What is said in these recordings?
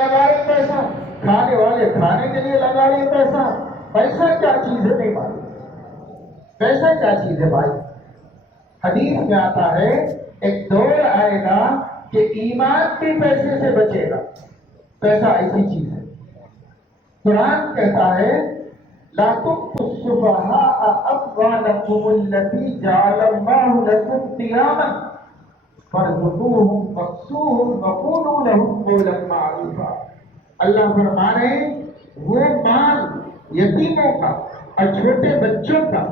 لگا رہے پیسہ، کھانے والے کھانے کے لیے لگا رہے پیسہ. پیسہ کیا چیز ہے نہیں معلوم. پیسہ کیا چیز ہے بھائی؟ حدیث میں آتا ہے ایک دور آئے گا کہ ایمان بھی پیسے سے بچے گا. پیسہ ایسی چیز ہے. قرآن کہتا ہے لا تؤتوا السفهاء أموالكم التي جعل الله لكم قياما فارزقوهم واكسوهم وقولوا لهم قولا معروفا. اللہ فرما رہے ہیں وہ مال یتیموں کا اور چھوٹے بچوں کا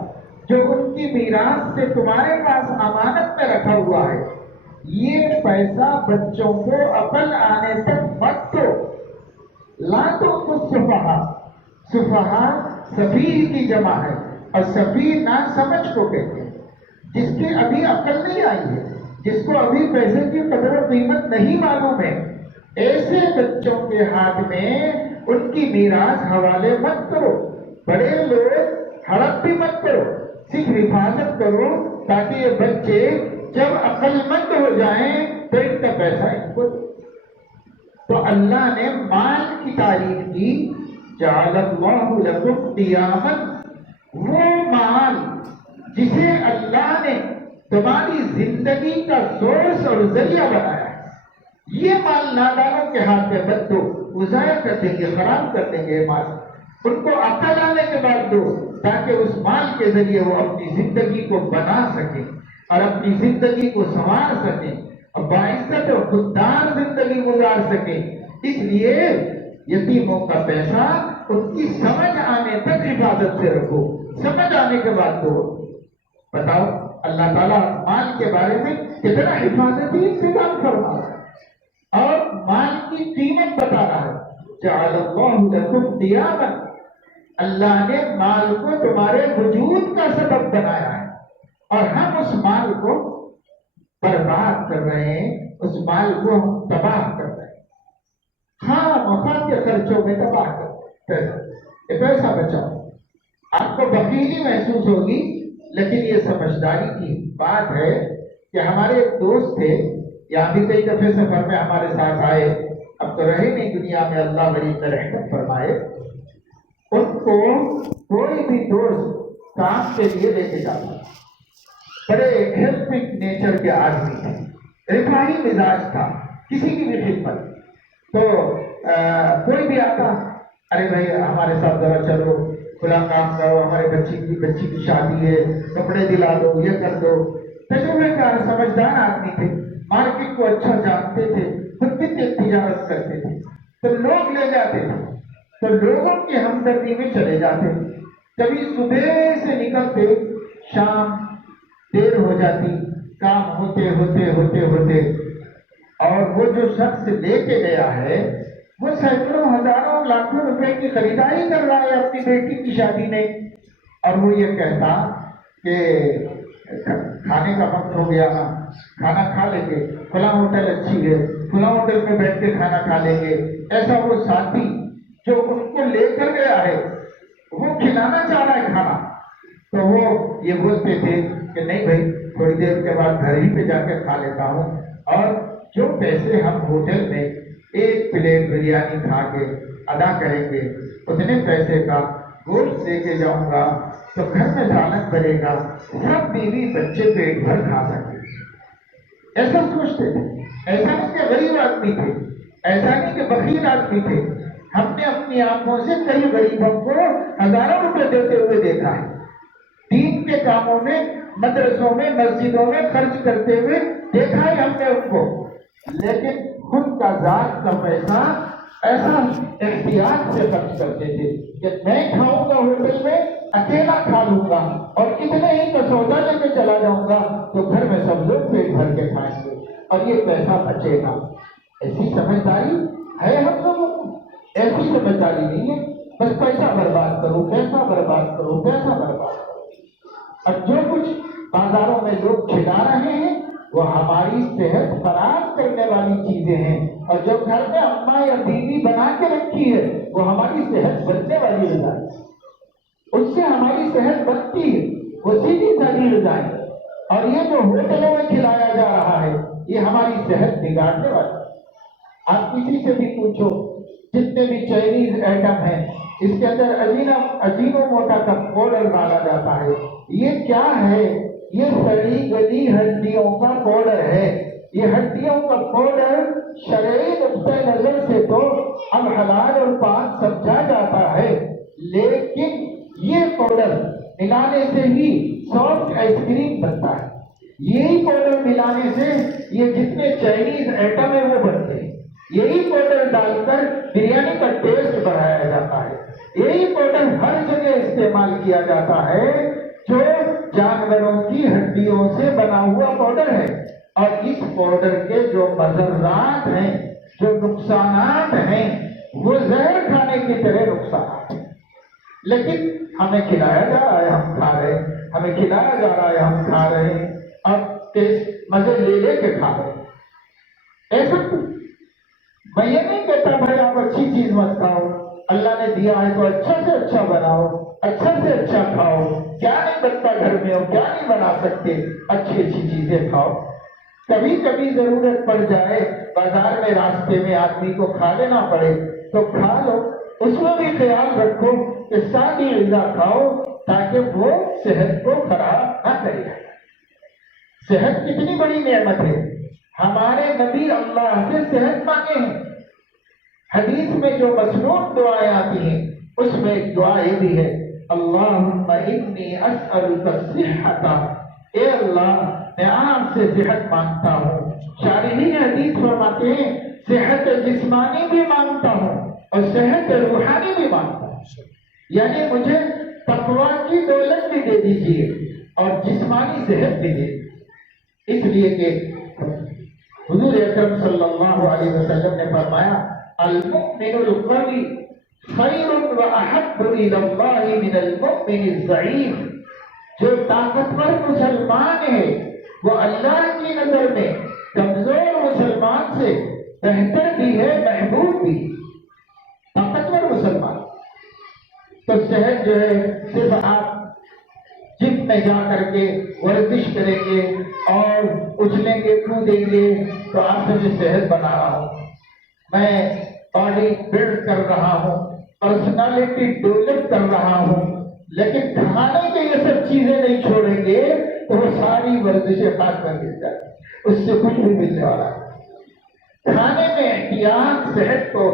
جو ان کی میراث سے تمہارے پاس امانت میں رکھا ہوا ہے، یہ پیسہ بچوں کو عقل آنے تک مت دو. لا تؤتوا السفهاء، سفہاء سفیہ کی جمع ہے، اور سفیہ نا سمجھ کو کہتے ہیں، جس کی ابھی عقل نہیں آئی ہے، جس کو ابھی پیسے کی قدر و قیمت نہیں معلوم ہے. ایسے بچوں کے ہاتھ میں ان کی میراث حوالے مت کرو. بڑے لوگ ہڑپ بھی مت کرو، صرف حفاظت کرو تاکہ یہ بچے جب عقل مند ہو جائیں تو ان کا پیسہ ان کو دو. تو اللہ نے مال کی تعریف کی، جعل اللہ لکم قیاما، وہ مال جسے اللہ نے تمہاری زندگی کا سورس اور ذریعہ بنایا ہے. یہ مال نادانوں کے ہاتھ میں مت دو، وہ ضائع کر دیں گے، خراب کر دیں گے مال. ان کو عقل آنے کے بعد دو تاکہ اس مال کے ذریعے وہ اپنی زندگی کو بنا سکیں اور اپنی زندگی کو سنوار سکیں اور باعزت اور خوددار زندگی گزار سکیں. اس لیے یتیموں کا پیسہ ان کی سمجھ آنے تک حفاظت سے رکھو، سمجھ آنے کے بعد دو. بتاؤ اللہ تعالیٰ مال کے بارے میں کتنا حفاظتی انتظام فرما رہا ہے اور مال کی قیمت بتا رہا ہے. جعل اللہ لکم قیاما، اللہ نے مال کو تمہارے وجود کا سبب بنایا ہے اور ہم اس مال کو برباد کر رہے ہیں، اس مال کو ہم تباہ کر رہے ہیں. ہاں مفاد کے خرچوں میں تباہ کر یہ پیسہ بچاؤ. آپ کو بخیلی محسوس ہوگی لیکن یہ سمجھداری کی بات ہے کہ ہمارے ایک دوست تھے، یہاں بھی کئی دفعے سفر میں ہمارے ساتھ آئے، اب تو رہے نہیں دنیا میں، اللہ بڑی رحمت فرمائے. ان کو کوئی بھی دوست کام کے لیے لے کے جاتا، بڑے ہیلپنگ نیچر کے آدمی تھے، رفاہی مزاج تھا، کسی کی بھی خدمت. تو کوئی بھی آتا، ارے بھائی ہمارے ساتھ ذرا چلو، کھلا کام کرو، ہمارے بچی کی شادی ہے، کپڑے دلا دو، یہ کر دو. تجربے کار سمجھدار آدمی تھے، مارکیٹ کو اچھا جانتے تھے، خود بھی تجارت کرتے تھے. تو لوگ لے جاتے تھے تو لوگوں کی ہمدردی میں چلے جاتے. کبھی صبح سے نکلتے، شام دیر ہو جاتی، کام ہوتے ہوتے ہوتے ہوتے اور وہ جو شخص لے کے گیا ہے وہ سینکڑوں ہزاروں لاکھوں روپے کی خریداری کر رہا ہے اپنی بیٹی کی شادی میں، اور وہ یہ کہتا کہ کھانے کا وقت ہو گیا، کھانا کھا لیں گے، فلاں ہوٹل اچھی ہے، فلاں ہوٹل میں بیٹھ کے کھانا کھا لیں گے. ایسا وہ ساتھی جو ان کو لے کر گیا ہے وہ کھلانا چاہ رہا ہے کھانا، تو وہ یہ بولتے تھے کہ نہیں بھائی تھوڑی دیر کے بعد گھر ہی پہ جا کے کھا لیتا ہوں، اور جو پیسے ہم ہوٹل میں ایک پلیٹ بریانی کھا کے ادا کریں گے اتنے پیسے کا گوشت دے کے جاؤں گا تو گھر میں سالن بنے گا، سب بیوی بچے پیٹ بھر کھا سکتے. ایسا سوچتے تھے. ایسا نہیں کہ غریب آدمی تھے، ایسا نہیں کہ بخیل آدمی تھے. ہم نے اپنی آنکھوں سے کئی غریبوں کو ہزاروں روپے دیتے ہوئے دیکھا ہے، دین کے کاموں میں، مدرسوں میں، مسجدوں میں خرچ کرتے ہوئے دیکھا ہے ہم نے ان کو. لیکن خود کا ذات کا پیسہ ایسا احتیاط سے خرچ کرتے تھے کہ میں کھاؤں گا ہوٹل میں، اکیلا کھا لوں گا اور اتنے ہی کا سودا لے کے چلا جاؤں گا تو گھر میں سب لوگ پیٹ بھر کے کھائیں گے اور یہ پیسہ بچے گا. ایسی سمجھداری ہے ہم لوگوں کو؟ ایسی سمجھداری نہیں ہے بس پیسہ برباد کرو، پیسہ برباد کرو، پیسہ برباد کرو. اور جو کچھ بازاروں میں لوگ کھلا رہے ہیں وہ ہماری صحت خراب کرنے والی چیزیں ہیں، اور جو گھر میں اماں یا بیوی بنا کے رکھی ہے وہ ہماری صحت بننے والی غذا ہے. اس سے ہماری صحت بنتی ہے، وہ سیدھی سادی غذا ہے. اور یہ جو ہوٹلوں میں کھلایا جا رہا ہے یہ ہماری صحت بگاڑنے والا ہے. آپ کسی سے بھی پوچھو ایٹم ہے، اس کے اندر عجینو موٹا کا پاؤڈر ڈالا جاتا ہے. یہ کیا ہے؟ یہ سڑی گلی ہڈیوں کا پاؤڈر ہے. یہ ہڈیوں کا پاؤڈر شرعی نقطۂ نظر سے تو اب حلال اور پاک سمجھا جاتا ہے، لیکن یہ پاؤڈر ملانے سے ہی سافٹ آئس کریم بنتا ہے. یہی پاؤڈر ملانے سے یہ جتنے چائنیز آئٹم ہیں وہ بنتے ہیں. یہی پاؤڈر ڈال کر بریانی کا ٹیسٹ بڑھایا جاتا ہے. یہی پاؤڈر ہر جگہ استعمال کیا جاتا ہے جو جانوروں کی ہڈیوں سے بنا ہوا پاؤڈر ہے. اور اس پاؤڈر کے جو مضرات ہیں، جو نقصانات ہیں، وہ زہر کھانے کی طرح نقصانات ہیں. لیکن ہمیں کھلایا جا رہا ہے، ہم کھا رہے ہیں. ہمیں کھلایا جا رہا ہے، ہم کھا رہے ہیں. اب ٹیسٹ مزے لے کے کھا رہے ہیں. ایسا میں یہ نہیں کہتا بھائی آپ اچھی چیز مت کھاؤ، اللہ نے دیا ہے تو اچھا سے اچھا بناؤ، اچھا سے اچھا کھاؤ. کیا نہیں بنتا گھر میں ہو، کیا نہیں بنا سکتے، اچھی اچھی چیزیں کھاؤ. کبھی کبھی ضرورت پڑ جائے بازار میں راستے میں آدمی کو کھا لینا پڑے تو کھا لو. اس میں بھی خیال رکھو کہ سادی غذا کھاؤ تاکہ وہ صحت کو خراب نہ کرے. صحت کتنی بڑی نعمت ہے. ہمارے نبی اللہ سے صحت مانگے ہیں. حدیث میں جو مسنون دعائیں آتی ہیں اس میں ایک دعا یہ بھی ہے، اللہم انی اسألک الصحۃ. اے اللہ میں آپ سے صحت مانگتا ہوں. شارحین حدیث فرماتے ہیں صحت جسمانی بھی مانگتا ہوں اور صحت روحانی بھی مانگتا ہوں. یعنی مجھے تقویٰ کی دولت بھی دے دیجیے اور جسمانی صحت بھی دے دیجیے. اس لیے کہ حضور اکرم صلی اللہ علیہ وسلم نے فرمایا المؤمن القوی خیر و احب الی اللہ من المؤمن الضعیف. جو طاقتور مسلمان ہے وہ اللہ کی نظر میں کمزور مسلمان سے بہتر بھی ہے، محبوب بھی. طاقتور مسلمان تو صحت جو ہے صرف آپ جم میں جا کر کے ورزش کریں گے اور اچھلیں گے کودیں گے تو آپ سے بھی صحت بنا رہا ہوں، میں باڈی بلڈ کر رہا ہوں، پرسنالٹی ڈیولپ کر رہا ہوں. لیکن کھانے کے یہ سب چیزیں نہیں چھوڑیں گے تو وہ ساری ورزشیں خاص کر گر جائیں، اس سے کچھ بھی ملنے والا ہے. کھانے میں احتیاط صحت کو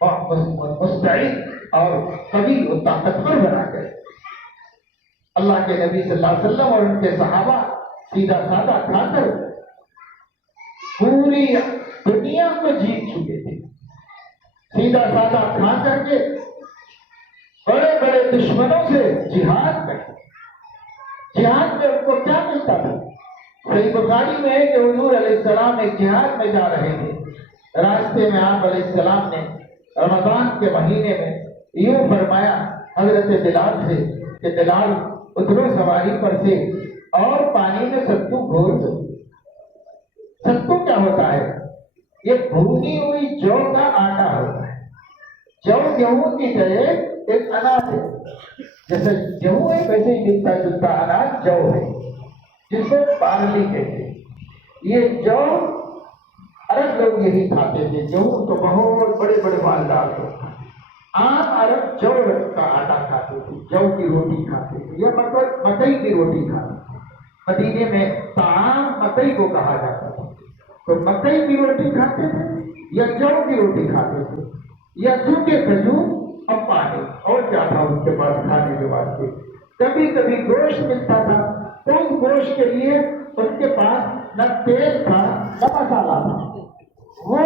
مستعد اور قوی و طاقتور بنا کر. اللہ کے نبی صلی اللہ علیہ وسلم اور ان کے صحابہ سیدھا سادہ کھا کر پوری دنیا کو جیت چکے تھے. سیدھا سادہ کھا کر کے بڑے بڑے دشمنوں سے جہاد میں ان کو کیا ملتا تھا؟ صحیح بخاری میں ہے کہ حضور علیہ السلام ایک جہاد میں جا رہے تھے. راستے میں آپ علیہ السلام نے رمضان کے مہینے میں یوں فرمایا حضرت بلال سے کہ بلال اترو سواری پر سے اور پانی میں ستو گھول دو. ستو کیا ہوتا ہے؟ یہ بھونی ہوئی جو کا آٹا ہوتا ہے. جو گیہوں کی طرح ایک اناج ہے، جیسے گیہوں ہے ویسے ہی ملتا جلتا اناج جو ہے جس کو بارلی کہتے ہیں. یہ جو عرب لوگ یہی کھاتے تھے. گیہوں تو بہت بڑے بڑے مالدار لوگ. عام عرب جو کا آٹا کھاتے تھے، جو کی روٹی کھاتے تھے یا مکئی کی روٹی کھاتے تھے. مدینے میں طعام مکئی کو کہا جاتا تھا. تو مکئی کی روٹی کھاتے تھے یا جو کی روٹی کھاتے تھے یا سوکھے کھجور اور پانی، اور کیا تھا ان کے پاس کھانے کے واسطے. کبھی کبھی گوشت ملتا تھا تو اس گوشت کے لیے ان کے پاس نہ تیل تھا نہ مسالہ تھا. وہ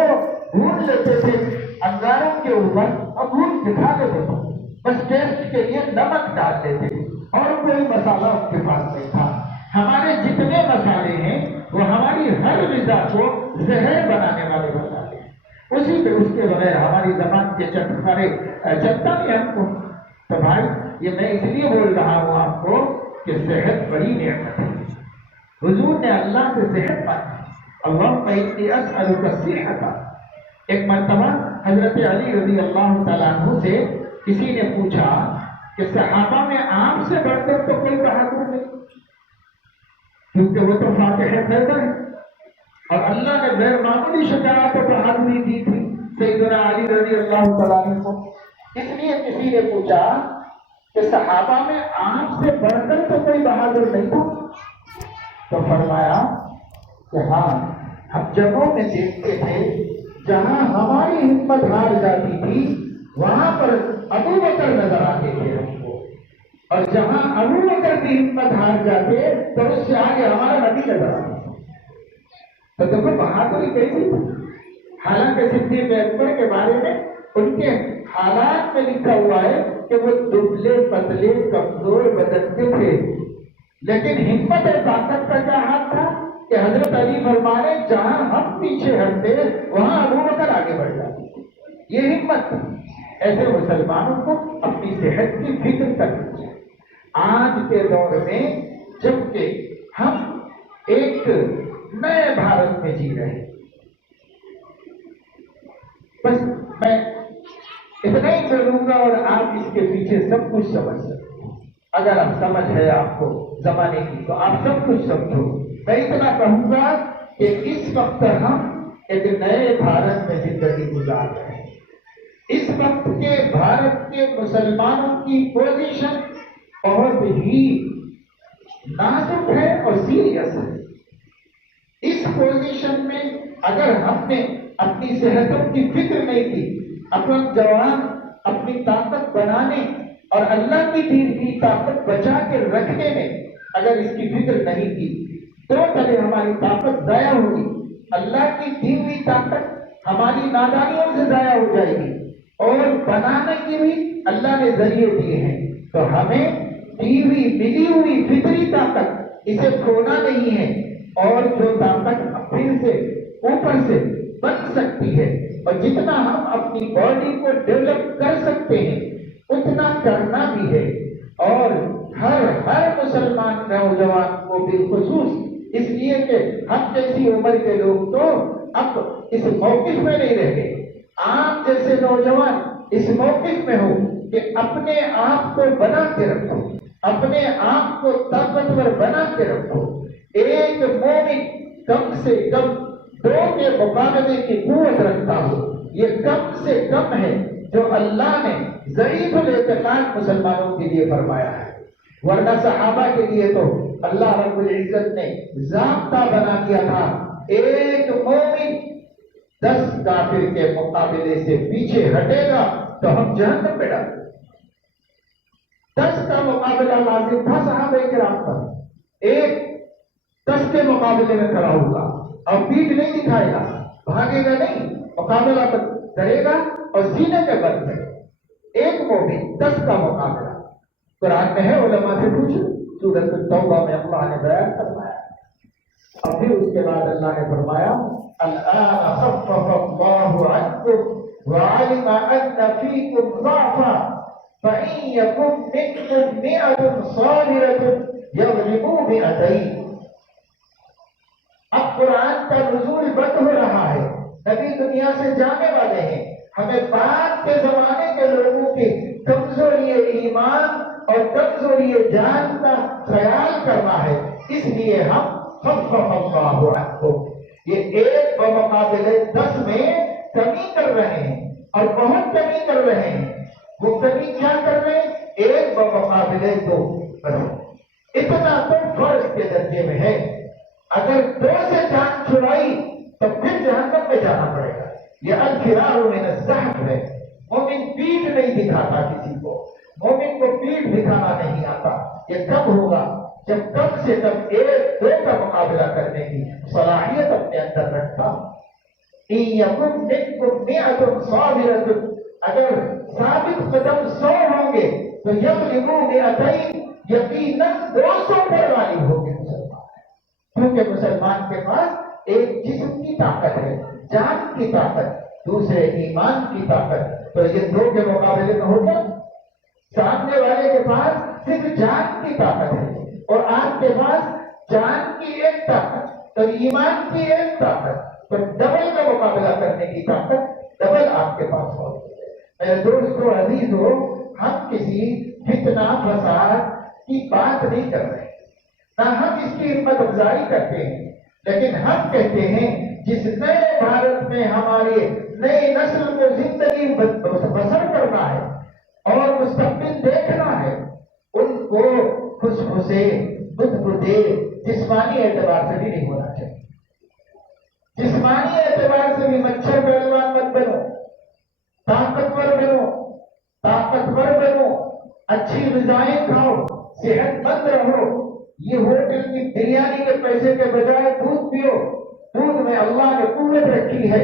بھون لیتے تھے انگاروں کے اوپر اور بھون کے کھا لیتے تھے. بس ٹیسٹ کے لیے نمک ڈال دیتے تھے اور کوئی مسالہ ان کے پاس نہیں تھا. ہمارے جتنے مسالے ہیں وہ ہماری ہر غذا کو زہر بنانے والے مسالے ہیں. اسی پہ اس کے بغیر ہماری زبان کے چٹکارے چلتا نہیں ہم کو. تو بھائی یہ میں اس لیے بول رہا ہوں آپ کو کہ صحت بڑی نعمت ہے. حضور نے اللہ سے صحت مانگی. اللہم انی اسألک الصحۃ. ایک مرتبہ حضرت علی رضی اللہ تعالیٰ عنہ سے کسی نے پوچھا کہ صحابہ میں آپ سے بڑھ کر تو کوئی بہادر نہیں، کیونکہ وہ تو فاتح خیبر ہے اور اللہ نے غیر معمولی شجاعت و بہادری دی تھی سیدنا علی رضی اللہ تعالیٰ عنہ کو. اس لیے کسی نے پوچھا کہ صحابہ میں آپ سے بڑھ کر تو کوئی بہادر نہیں تھا؟ تو فرمایا کہ ہاں، ہم جگہوں میں دیکھتے تھے جہاں ہماری ہمت ہار جاتی تھی وہاں پر ابو بکر نظر آتے تھے ہم کو، اور جہاں ابو بکر کی ہمت ہار جاتے تو اس سے آگے ہمارا نبی نظر آتا۔ تو دیکھو بہادری کیسی تھی۔ حالانکہ صدیق اکبر کے بارے میں ان کے حالات میں لکھا ہوا ہے کہ وہ دبلے پتلے کمزور بدن کے تھے، لیکن ہمت اور طاقت کا کیا حال تھا کہ حضرت علی فرمانے جہاں ہم پیچھے ہٹتے وہاں ابو بکر آگے بڑھ جاتے۔ یہ ہمت تھی۔ ایسے مسلمانوں کو اپنی صحت کی فکر کرنی چاہیے۔ آج کے دور میں جبکہ ہم ایک نئے بھارت میں جی رہے ہیں، بس میں اتنا ہی بولوں گا اور آپ اس کے پیچھے سب کچھ سمجھ سکتے ہیں۔ اگر آپ سمجھ ہے آپ کو زمانے کی تو آپ سب کچھ سمجھو۔ میں اتنا کہوں گا کہ اس وقت ہم ایک نئے بھارت میں زندگی گزار رہے ہیں۔ اس وقت کے بھارت کے مسلمانوں کی پوزیشن بہت ہی نازک ہے اور سیریس ہے۔ اس پوزیشن میں اگر ہم نے اپنی صحتوں کی فکر نہیں کی، اپنا جوان اپنی طاقت بنانے اور اللہ کی دی ہوئی طاقت بچا کے رکھنے میں اگر اس کی فکر نہیں کی تو کبھی ہماری طاقت ضائع ہوگی، اللہ کی دی ہوئی طاقت ہماری نادانیوں سے ضائع ہو جائے گی، اور بنانے کی بھی اللہ نے ذریعے دیے ہیں۔ تو ہمیں دی ہوئی ملی ہوئی فطری طاقت اسے کھونا نہیں ہے، اور جو طاقت پھر سے اوپر سے بن سکتی ہے اور جتنا ہم اپنی باڈی کو ڈیولپ کر سکتے ہیں اتنا کرنا بھی ہے۔ اور ہر مسلمان نوجوان کو بالخصوص اس لیے کہ ہم جیسی عمر کے لوگ تو اب اس موقف میں نہیں رہ گئے، آپ جیسے نوجوان اس موقف میں ہو کہ اپنے آپ کو بنا کے رکھو، اپنے آپ کو طاقتور بنا کے رکھو۔ ایک مومن کم سے کم 2 کے مقابلے کی قوت رکھتا ہو، یہ کم سے کم ہے جو اللہ نے ضعیف الاعتقاد مسلمانوں کے لیے فرمایا ہے۔ ورنہ صحابہ کے لیے تو اللہ رب العزت نے ضابطہ بنا دیا تھا، ایک مومن 10 کافر کے مقابلے سے پیچھے ہٹے گا تو ہم جہنم میں ڈالیں گے۔ 10 کا مقابلہ لازم تھا صحابہ کرام پر، ایک 10 کے مقابلے میں کھڑا ہوگا اور پیٹھ نہیں دکھائے گا، بھاگے گا نہیں، مقابلہ کرے گا اور سینے کے بل پہ ایک مومن 10 کا مقابلہ۔ قرآن میں ہے، علماء سے پوچھو، سورۃ التوبہ میں اللہ نے بیان فرمایا، اور پھر اس کے بعد اللہ نے فرمایا الآن خفف اللہ عنکم وعلم ان فیکم ضعفا فإن یکن منکم مئة صابرة یغلبوا مئتین۔ اب قرآن کا نزول بند ہو رہا ہے، نبی دنیا سے جانے والے ہیں، ہمیں بعد کے زمانے کے لوگوں کی کمزوری ایمان اور کمزوری جان کا خیال کرنا ہے، اس لیے ہم خفف اللہ عنکم، یہ ایک بمقابلے 10 میں کمی کر رہے ہیں اور بہت کمی کر رہے ہیں۔ وہ کمی کیا کر رہے ہیں؟ ایک بمقابلے 2 اتنا تو فرض کے درجے میں ہے۔ اگر 2 سے جان چھڑائی تو پھر جہنم میں جانا پڑے گا۔ یہ الفرار من الزحف ہے۔ مومن پیٹھ نہیں دکھاتا کسی کو، مومن کو پیٹھ دکھانا نہیں آتا۔ یہ کب ہوگا؟ جب کم سے کم 1-2 کا مقابلہ کرنے کی صلاحیت اپنے اندر رکھتا۔ ان یکن منکم مئة صابرة، اگر ثابت قدم 100 ہوں گے تو یغلبوا مئتین، یقیناً 200 پر غالب ہوں گے مسلمان، کیونکہ مسلمان کے پاس ایک جسم کی طاقت ہے، جان کی طاقت، دوسرے ایمان کی طاقت۔ تو یہ 2 کے مقابلے میں ہوگا، سامنے والے کے پاس صرف جان کی طاقت ہے اور آپ کے پاس جان کی ایک طاقت اور ایمان کی ایک طاقت، تو ڈبل کا مقابلہ کرنے کی طاقت ڈبل آپ کے پاس موجود ہے۔ میرے دوستو عزیزو، ہم کسی فتنہ فساد کی بات نہیں کر رہے، نہ ہم اس کی ہمت افزائی کرتے ہیں، لیکن ہم کہتے ہیں جس نئے بھارت میں ہماری نئی نسل کو زندگی بسر کرنا ہے، سے بدبودے جسمانی اعتبار سے بھی نہیں ہونا چاہیے. جسمانی اعتبار سے بھی مچھر پہلوان مت بنو، طاقتور بنو، اچھی غذائیں کھاؤ، صحت مند رہو. یہ ہوٹل کی بریانی کے پیسے کے بجائے دودھ پیو. دودھ میں اللہ نے قوت رکھی ہے،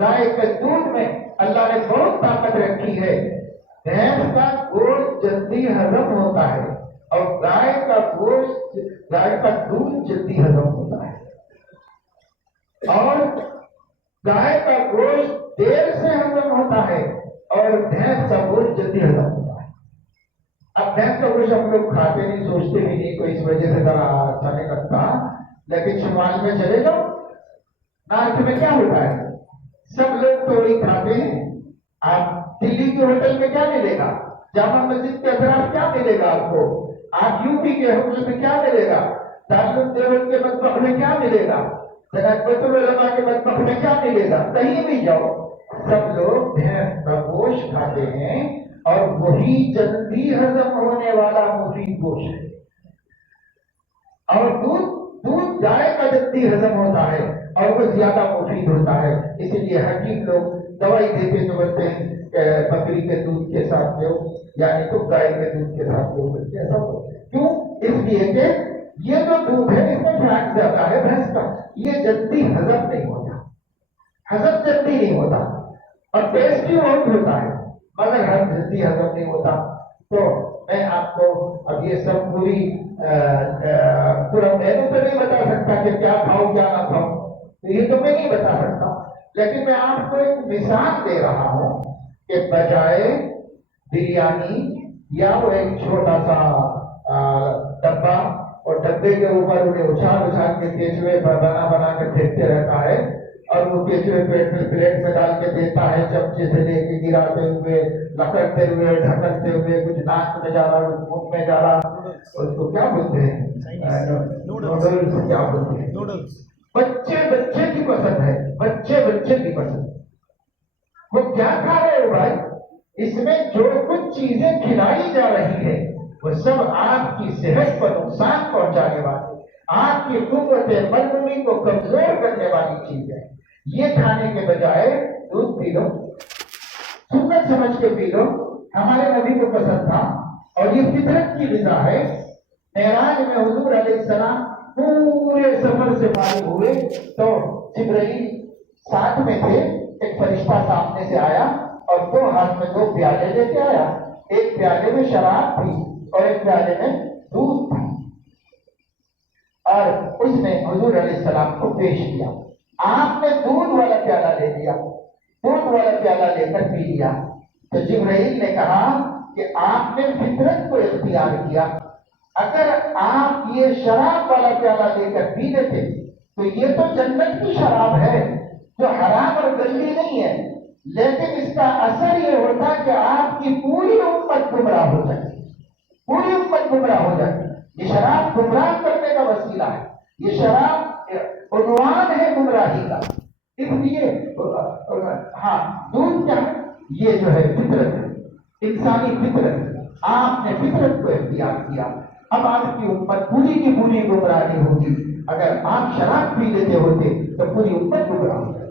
گائے کے دودھ میں اللہ نے بہت طاقت رکھی ہے. بھینس کا گوشت جلدی ہضم ہوتا ہے اور گائے کا دودھ جلدی ہضم ہوتا ہے، اور گائے کا گوشت دیر سے ہضم ہوتا ہے اور بھینس کا گوشت جلدی ہضم ہوتا ہے. اب بھینس کا گوشت ہم لوگ کھاتے نہیں، سوچتے بھی نہیں، تو اس وجہ سے ذرا اچھا نہیں لگتا. لیکن شمال میں چلے جاؤ، نارتھ میں کیا ہوتا ہے؟ سب لوگ تو وہی کھاتے ہیں. آپ دلی کے ہوٹل میں کیا ملے گا؟ جامع مسجد کے اطراف کیا ملے گا آپ کو؟ آپ یو پی کے ہوٹل میں کیا ملے گا؟ دارالعلوم دیوبند کے مطبخ میں کیا ملے گا؟ بیت العلماء کے مطبخ میں کیا ملے گا؟ کہیں بھی جاؤ سب لوگ بھینس کا گوشت کھاتے ہیں، اور وہی جلدی ہضم ہونے والا مفید گوشت ہے. اور دودھ گائے کا جلدی ہضم ہوتا ہے اور وہ زیادہ مفید ہوتا ہے. اس لیے حکیم لوگ دوائی دیتے تو بولتے ہیں بکری کے دودھ کے ساتھ لو، یعنی تو گائے کے دودھ کے ساتھ لو. ایسا کیوں؟ اس لیے کہ یہ جو دودھ ہے اس میں فیٹ زیادہ ہے بھینس کا، یہ جلدی ہضم نہیں ہوتا، جلدی نہیں ہوتا، اور ٹیسٹی بہت ہوتا ہے مگر جلدی ہضم نہیں ہوتا. تو میں آپ کو اب یہ سب پورا مینو تو نہیں بتا سکتا کہ کیا کھاؤ کیا نہ کھاؤ، یہ تو میں نہیں بتا سکتا. لیکن میں آپ کو ایک مثال دے رہا ہوں کہ بجائے بریانی یا وہ ایک چھوٹا سا ڈبہ، اور ڈبے کے اوپر انہیں اچھال کے کیچوے بنا کے پھینکتے رہتا ہے، اور وہ کیچوے پلیٹ میں ڈال کے دیتا ہے، چمچے سے لے کے گراتے ہوئے، لکڑتے ہوئے، ڈھکتے ہوئے، کچھ ناک میں جا رہا، کچھ منہ میں جا رہا. اس کو کیا بولتے ہیں؟ نوڈلز. کیا بولتے ہیں؟ بچے کی پسند ہے، بچے کی پسند. وہ کیا کھا رہے ہو بھائی؟ اس میں جو کچھ چیزیں کھلائی جا رہی ہے وہ سب آپ کی صحت پر نقصان پہنچانے والی، آپ کی قوت مردمی کو کمزور کرنے والی چیز ہے. یہ کھانے کے بجائے دودھ پی لو، سنت سمجھ کے پی لو. ہمارے نبی کو پسند تھا اور یہ فطرت کی غذا ہے. معراج میں حضور علیہ السلام پورے سفر سے فارغ ہوئے تو جبرائیل ساتھ میں تھے. ایک فرشتہ سامنے سے آیا اور 2 ہاتھ میں 2 پیالے لے کے آیا. ایک پیالے میں شراب تھی اور ایک پیالے میں دودھ تھا، اور اس نے حضور علیہ السلام کو پیش کیا. آپ نے دودھ والا پیالہ لے لیا، دودھ والا پیالہ لے کر پی لیا. تو جبرائیل نے کہا کہ آپ نے فطرت کو اختیار کیا. اگر آپ یہ شراب والا پیالہ لے کر پی لیتے تو یہ تو جنت کی شراب ہے جو حرام اور گندی نہیں ہے، لیکن اس کا اثر یہ ہوتا کہ آپ کی پوری امت گمراہ ہو جاتی، پوری امت گمراہ ہو جاتی. یہ شراب گمراہ کرنے کا وسیلہ ہے، یہ شراب عنوان ہے گمراہی کا. اس لیے ہاں دودھ کیا ہے؟ یہ جو ہے فطرت ہے، انسانی فطرت. آپ نے فطرت کو اختیار کیا. اب آپ کی امت پوری کی پوری گمراہی ہوگی. اگر آپ شراب پی لیتے ہوتے تو پوری امت گمراہ ہو جاتی.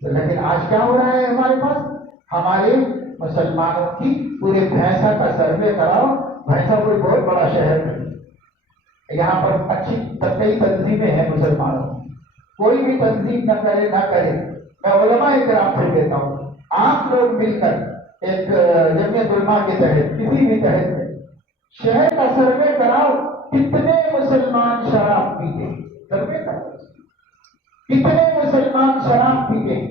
لیکن آج کیا ہو رہا ہے ہمارے پاس؟ ہمارے مسلمانوں کی پورے بھینسا کا سروے کراؤ. بھینسا کوئی بہت بڑا شہر ہے، یہاں پر اچھی کئی تنظیمیں ہیں مسلمانوں کی. کوئی بھی تنظیم نہ کرے، میں علماء کرام سے کہتا ہوں آپ لوگ مل کر ایک جمعیت علماء کے تحت کسی بھی تحت میں شہر کا سروے کراؤ. کتنے مسلمان شراب پیتے ہیں؟ سروے کراؤ. کتنے مسلمان شراب پیتے ہیں؟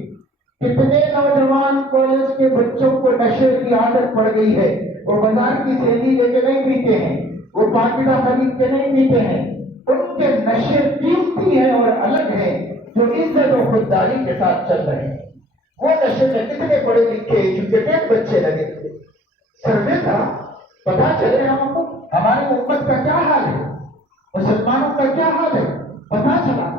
کتنے نوجوان کالج کے بچوں کو نشے کی عادت پڑ گئی ہے؟ وہ بازار کی سیلی لے کے نہیں پیتے ہیں، وہ پاکیزہ خرید کے نہیں پیتے ہیں. ان کے نشے قیمتی ہیں اور الگ ہیں جو عزت و خودداری کے ساتھ چل رہے ہیں. وہ نشے میں کتنے پڑھے لکھے ایجوکیٹڈ بچے لگے تھے. سروے کا پتا چلے ہم کو ہماری امت کا کیا حال ہے، مسلمانوں کا کیا حال ہے، پتا چلا.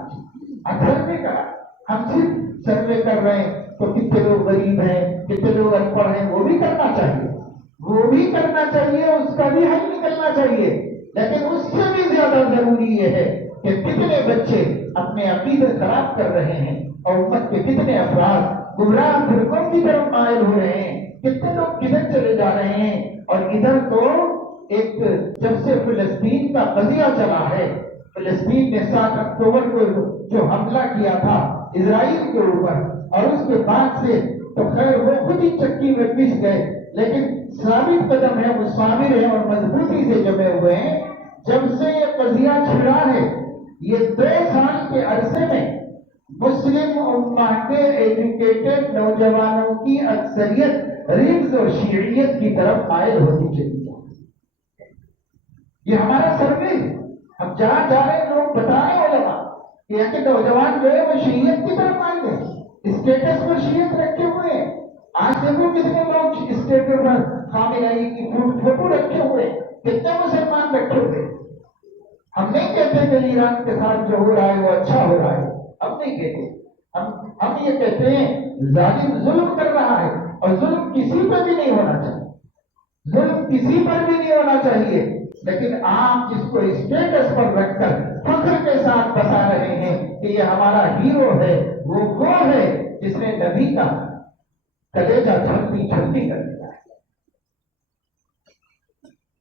سروے کرا. ہم صرف سروے کر رہے ہیں تو کتنے لوگ غریب ہیں، کتنے لوگ ان پڑھ ہیں، وہ بھی کرنا چاہیے، وہ بھی کرنا چاہیے، اس کا بھی حل نکلنا چاہیے. لیکن اس سے بھی زیادہ ضروری یہ ہے کہ کتنے بچے اپنے عقیدے خراب کر رہے ہیں اور امت کے کتنے افراد گمراہ فرقوں کی طرف مائل ہو رہے ہیں، کتنے لوگ کدھر چلے جا رہے ہیں۔ اور ادھر تو ایک جب سے فلسطین کا قضیہ چلا ہے، فلسطین نے 7 اکتوبر کو جو حملہ کیا تھا اسرائیل کے اوپر، اور اس کے بعد سے تو خیر وہ خود ہی چکی میں پس گئے، لیکن ثابت قدم ہے، مصابر ہیں اور مضبوطی سے جمے ہوئے ہیں۔ جب سے یہ قضیہ چھڑا ہے، یہ 2 سال کے عرصے میں مسلم امہ کے ایجوکیٹڈ نوجوانوں کی اکثریت رفض اور شیعیت کی طرف مائل ہوتی چلی جائے۔ یہ ہمارا سروے ہے، ہم جہاں جا رہے ہیں لوگ بتا رہے علماء کہ ایسے نوجوان جو ہے وہ شیعیت کی طرف مائل ہے، اسٹیٹس پر شیعیت رکھے ہوئے ہیں۔ آج دیکھو کتنے لوگ اسٹیٹس پر خامنہئی کی فوٹو رکھے ہوئے، کتنے مسلمان رکھے ہوئے۔ ہم نہیں کہتے کہ ایران کے ساتھ جو ہو رہا ہے وہ اچھا ہو رہا ہے، ہم نہیں کہتے، ہم یہ کہتے ہیں ظالم ظلم کر رہا ہے، اور ظلم کسی پر بھی نہیں ہونا چاہیے، ظلم کسی پر بھی نہیں ہونا چاہیے۔ لیکن آپ جس کو اسٹیٹس پر رکھ کر فخر کے ساتھ بتا رہے ہیں کہ یہ ہمارا ہیرو ہے، وہ ہے جس نے نبی کا کلیجہ چھلتی چھلتی کر دیا ہے،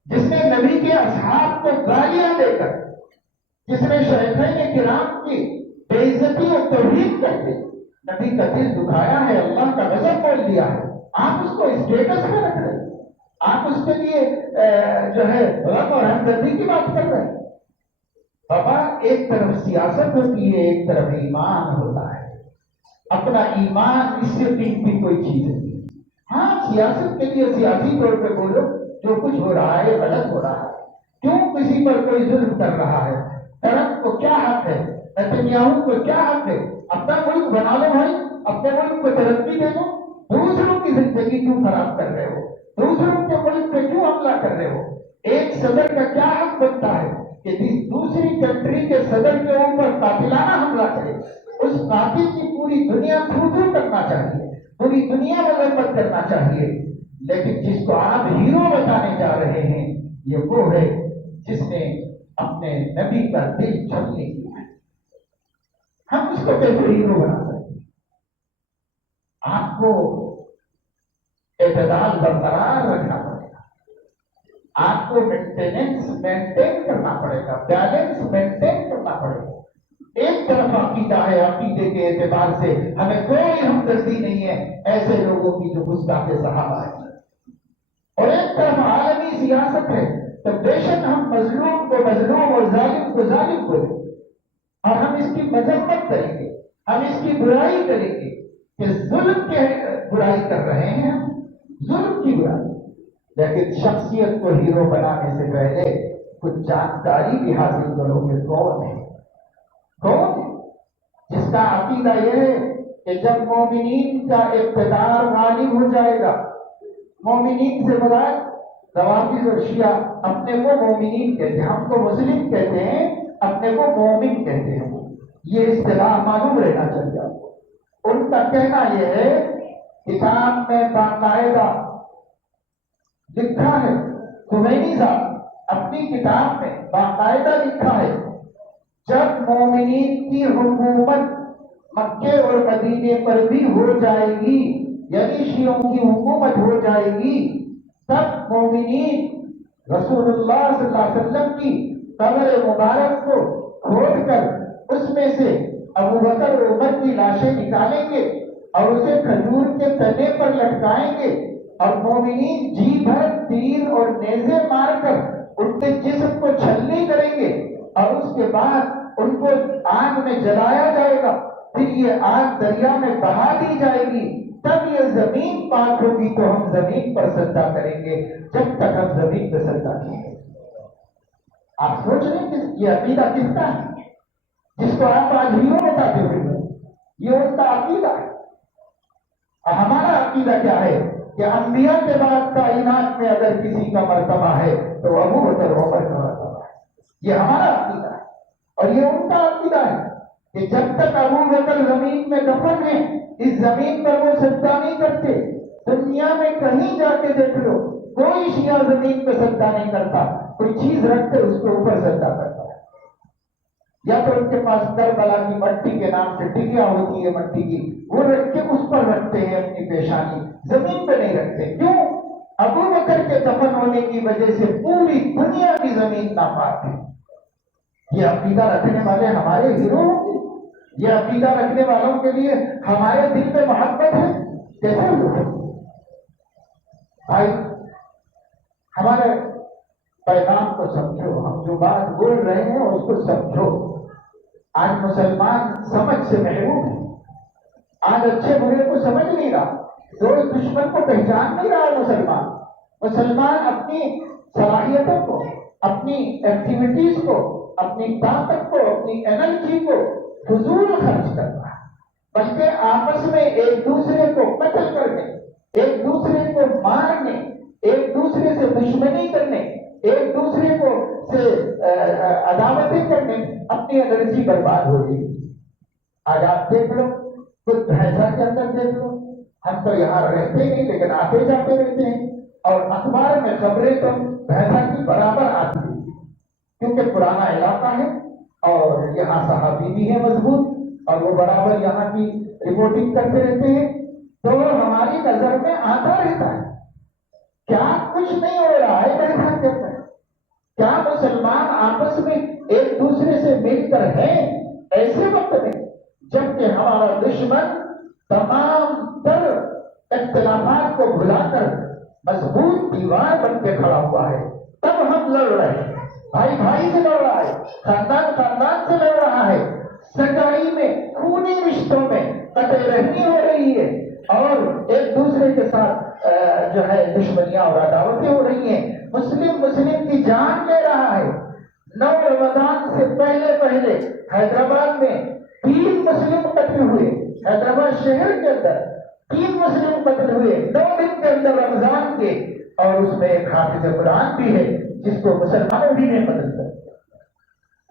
جس نے نبی کے اصحاب کو گالیاں دے کر، جس نے شیخین کرام کی بے عزتی اور توہین کر کے نبی کا دل دکھایا ہے، اللہ کا غضب بول دیا ہے، آپ اس کو اسٹیٹس میں رکھ رہے ہیں، آپ اس کے لیے جو ہے غم اور ہمدردی کی بات کر رہے ہیں۔ بابا ایک طرف سیاست ہوتی ہے، ایک طرف ایمان ہوتا ہے، اپنا ایمان اس سے قیمتی کوئی چیز نہیں۔ ہاں سیاست کے لیے سیاسی طور پہ بولو، جو کچھ ہو رہا ہے غلط ہو رہا ہے، کیوں کسی پر کوئی ظلم کر رہا ہے، ٹرمپ کو کیا حق ہے، نتنیاہو کو کیا حق ہے، اپنا ملک بنا لو بھائی، اپنے ملک کو ترقی دے دو، دوسروں کی زندگی کیوں خراب کر رہے ہو، دوسروں کے ملک پہ کیوں حملہ کر رہے ہو۔ ایک صدر کا کیا حق بنتا ہے کہ دوسری کنٹری کے صدر کے اوپر قاتلانہ حملہ کرے، اس قاتل کی پوری دنیا تھو کرنا چاہیے، پوری دنیا مذمت کرنا چاہیے۔ لیکن جس کو آپ ہیرو بتانے جا رہے ہیں، یہ وہ ہے جس نے اپنے نبی کا دل چھلنے کیا ہے۔ ہم اس کو کیسے ہیرو بنا سکتے ہیں؟ آپ کو اعتدال برقرار رکھنا پڑے گا، آپ کو مینٹین کرنا پڑے گا، بیلنس مینٹین کرنا پڑے گا۔ ایک طرف عقیدہ ہے، عقیدے کے اعتبار سے ہمیں کوئی ہمدردی نہیں ہے ایسے لوگوں کی جو گستاخ صحابہ ہیں، اور ایک طرف عالمی سیاست ہے، تو بے شک ہم مظلوم کو مظلوم اور ظالم کو ظالم بولیں، اور ہم اس کی مذمت کریں گے، ہم اس کی برائی کریں گے کہ ظلم کے برائی کر رہے ہیں، ہم ظلم کی برائی۔ لیکن شخصیت کو ہیرو بنانے سے پہلے کچھ جانکاری بھی حاصل کرو کہ کون ہے، کون ہے جس کا عقیدہ یہ ہے کہ جب مومنین کا اقتدار غالب ہو جائے گا، مومنین سے مراد روافض اور شیعہ اپنے کو مومنین کہتے ہیں، ہم کو مسلم کہتے ہیں، اپنے کو مومن کہتے ہیں، یہ اصطلاح معلوم رہنا چاہیے۔ ان کا کہنا یہ ہے، کتاب میں باقاعدہ لکھا ہے، خمینی صاحب اپنی کتاب میں باقاعدہ لکھا ہے، جب مومنین کی حکومت مکے اور مدینے پر بھی ہو جائے گی، یعنی شیعوں کی حکومت ہو جائے گی، تب مومنین رسول اللہ صلی اللہ علیہ وسلم کی قبر مبارک کو کھود کر اس میں سے ابو بکر اور عمر کی لاشیں نکالیں گے اور اسے کھجور کے تنے پر لٹکائیں گے، اور مومنین جی بھر تیر اور نیزے مار کر ان کے جسم کو چھلنی کریں گے، اور اس کے بعد ان کو آگ میں جلایا جائے گا، پھر یہ آگ دریا میں بہا دی جائے گی، تب یہ زمین پاک ہوگی تو ہم زمین پر سجدہ کریں گے، جب تک ہم زمین پہ سجدہ کریں گے۔ آپ سوچ رہے ہیں کہ یہ عقیدہ کس کا ہے جس کو آپ آج ہیرو بتاتے ہوئے؟ یہ ان کا عقیدہ ہے۔ اور ہمارا عقیدہ کیا ہے کہ انبیاء کے بعد کائنات میں اگر کسی کا مرتبہ ہے تو ابو بکر عمر کا مرتبہ ہے، یہ ہمارا عقیدہ ہے۔ اور یہ ان کا عقیدہ ہے کہ جب تک ابو بکر زمین میں دفن ہے، اس زمین پر وہ سجدہ نہیں کرتے۔ دنیا میں کہیں جا کے دیکھ لو، کوئی شیعہ زمین پہ سجدہ نہیں کرتا، کوئی چیز رکھتے اس کے اوپر سجدہ کرتا ہے، یا تو ان کے پاس کربلا کی مٹی کے نام سے ٹکیا ہوتی ہے مٹی کی، وہ رکھ کے اس پر رکھتے ہیں اپنی پیشانی، زمین پہ نہیں رکھتے۔ کیوں؟ ابو بکر کے دفن ہونے کی وجہ سے پوری دنیا کی زمین ناپاک ہے۔ یہ عقیدہ رکھنے والے ہمارے ہیرو ہوں گے، یہ عقیدہ رکھنے والوں کے لیے ہمارے دل میں محبت ہے، کیسے ہوگا؟ بھائی ہمارے پیغام کو سمجھو، ہم جو بات بول رہے ہیں اس کو سمجھو۔ آج مسلمان سمجھ سے محروم ہے، آج اچھے برے کو سمجھ نہیں رہا، دوست دشمن کو پہچان نہیں رہا۔ مسلمان اپنی صلاحیتوں کو، اپنی ایکٹیویٹیز کو، اپنی طاقت کو، اپنی انرجی کو فضول خرچ کر رہا ہے، بلکہ آپس میں ایک دوسرے کو قتل کرنے، ایک دوسرے کو مارنے، ایک دوسرے سے دشمنی کرنے، ایک دوسرے کو سے عداوتیں کرنے اپنی انرجی برباد ہو رہی ہے۔ آج آپ دیکھ لو، کچھ بھینسا کے اندر دیکھ لو، ہم تو یہاں رہتے نہیں لیکن آتے جاتے رہتے ہیں، اور اخبار میں خبریں تو بھینسا کی برابر آتی ہیں، کیونکہ پرانا علاقہ ہے اور یہاں صحافی بھی ہے مضبوط، اور وہ برابر یہاں کی رپورٹنگ کرتے رہتے ہیں، تو ہماری نظر میں آتا رہتا ہے۔ کیا کچھ نہیں ہو رہا ہے بھینسا کے اندر؟ کیا مسلمان آپس میں ایک دوسرے سے مل کر ہیں ایسے وقت میں جبکہ ہمارا دشمن تمام تر اختلافات کو بھلا کر مضبوط دیوار بن کے کھڑا ہوا ہے؟ تب ہم لڑ رہے ہیں، بھائی بھائی سے لڑ رہا ہے، خاندان خاندان سے لڑ رہا ہے، سگائی میں، خونی رشتوں میں قطع رحمی ہو رہی ہے، اور ایک دوسرے کے ساتھ جو ہے دشمنیاں اور عداوتیں ہو رہی ہیں۔ مسلم کی جان لے رہا ہے۔ 9 رمضان سے پہلے حیدرآباد میں 3 مسلم قتل ہوئے، حیدرآباد شہر کے اندر 3 مسلم قتل ہوئے 9 دن کے اندر رمضان کے، اور اس میں ایک حافظ قرآن بھی ہے جس کو مسلمانوں بھی نے قتل کر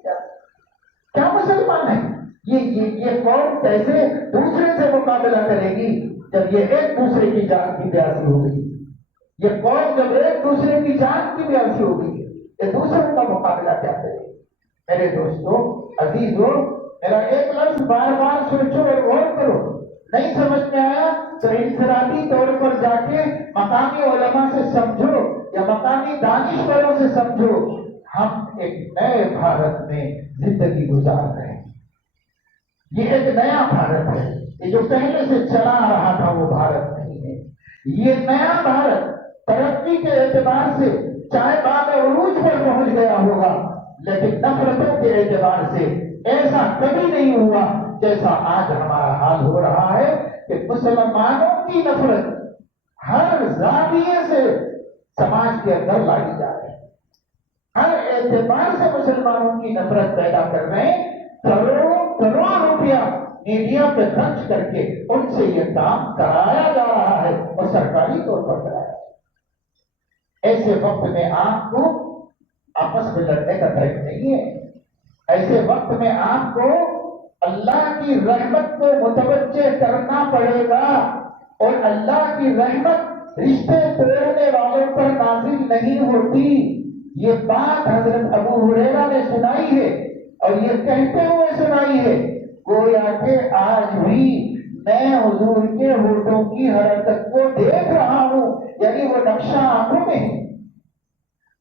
دیا۔ کیا مسلمان ہے؟ یہ قوم کیسے دوسرے سے مقابلہ کرے گی جب یہ ایک دوسرے کی جان کی پیاسی ہو گئی؟ یہ قوم جب ایک دوسرے کی جان کی پیاسی ہو گئی، یہ دوسروں کا مقابلہ کیا کرے؟ میرے دوستوں، عزیزوں، میرا ایک لفظ بار بار سوچو اور غور کرو، نہیں سمجھ میں آیا تو انفرادی طور پر جا کے مقامی علماء سے سمجھو یا مقامی دانشوروں سے سمجھو۔ ہم ایک نئے بھارت میں زندگی گزار رہے ہیں، یہ ایک نیا بھارت ہے، یہ جو پہلے سے چلا آ رہا تھا وہ بھارت نہیں ہے۔ یہ نیا بھارت ترقی کے اعتبار سے چاہے بعد عروج پر پہنچ گیا ہوگا، لیکن نفرتوں کے اعتبار سے ایسا کبھی نہیں ہوا جیسا آج ہمارا حال ہو رہا ہے کہ مسلمانوں کی نفرت ہر زاویے سے سماج کے اندر لائی جا رہی ہے، ہر اعتبار سے مسلمانوں کی نفرت پیدا کر رہے ہیں۔ کروڑوں روپیہ میڈیا پہ خرچ کر کے ان سے یہ کام کرایا جا رہا ہے اور سرکاری طور پر کرایا جا رہا ہے۔ ایسے وقت میں آپ کو آپس میں لڑنے کا ٹائم نہیں ہے، ایسے وقت میں آپ کو اللہ کی رحمت کو متوجہ کرنا پڑے گا، اور اللہ کی رحمت رشتے توڑنے والوں پر نازل نہیں ہوتی۔ یہ بات حضرت ابو ہریرہ نے سنائی ہے اور یہ کہتے ہوئے سنائی ہے، گویا کہ آج بھی میں حضور کے ہونٹوں کی حرکت کو دیکھ رہا ہوں، یعنی وہ نقشہ آنکھوں میں ہے،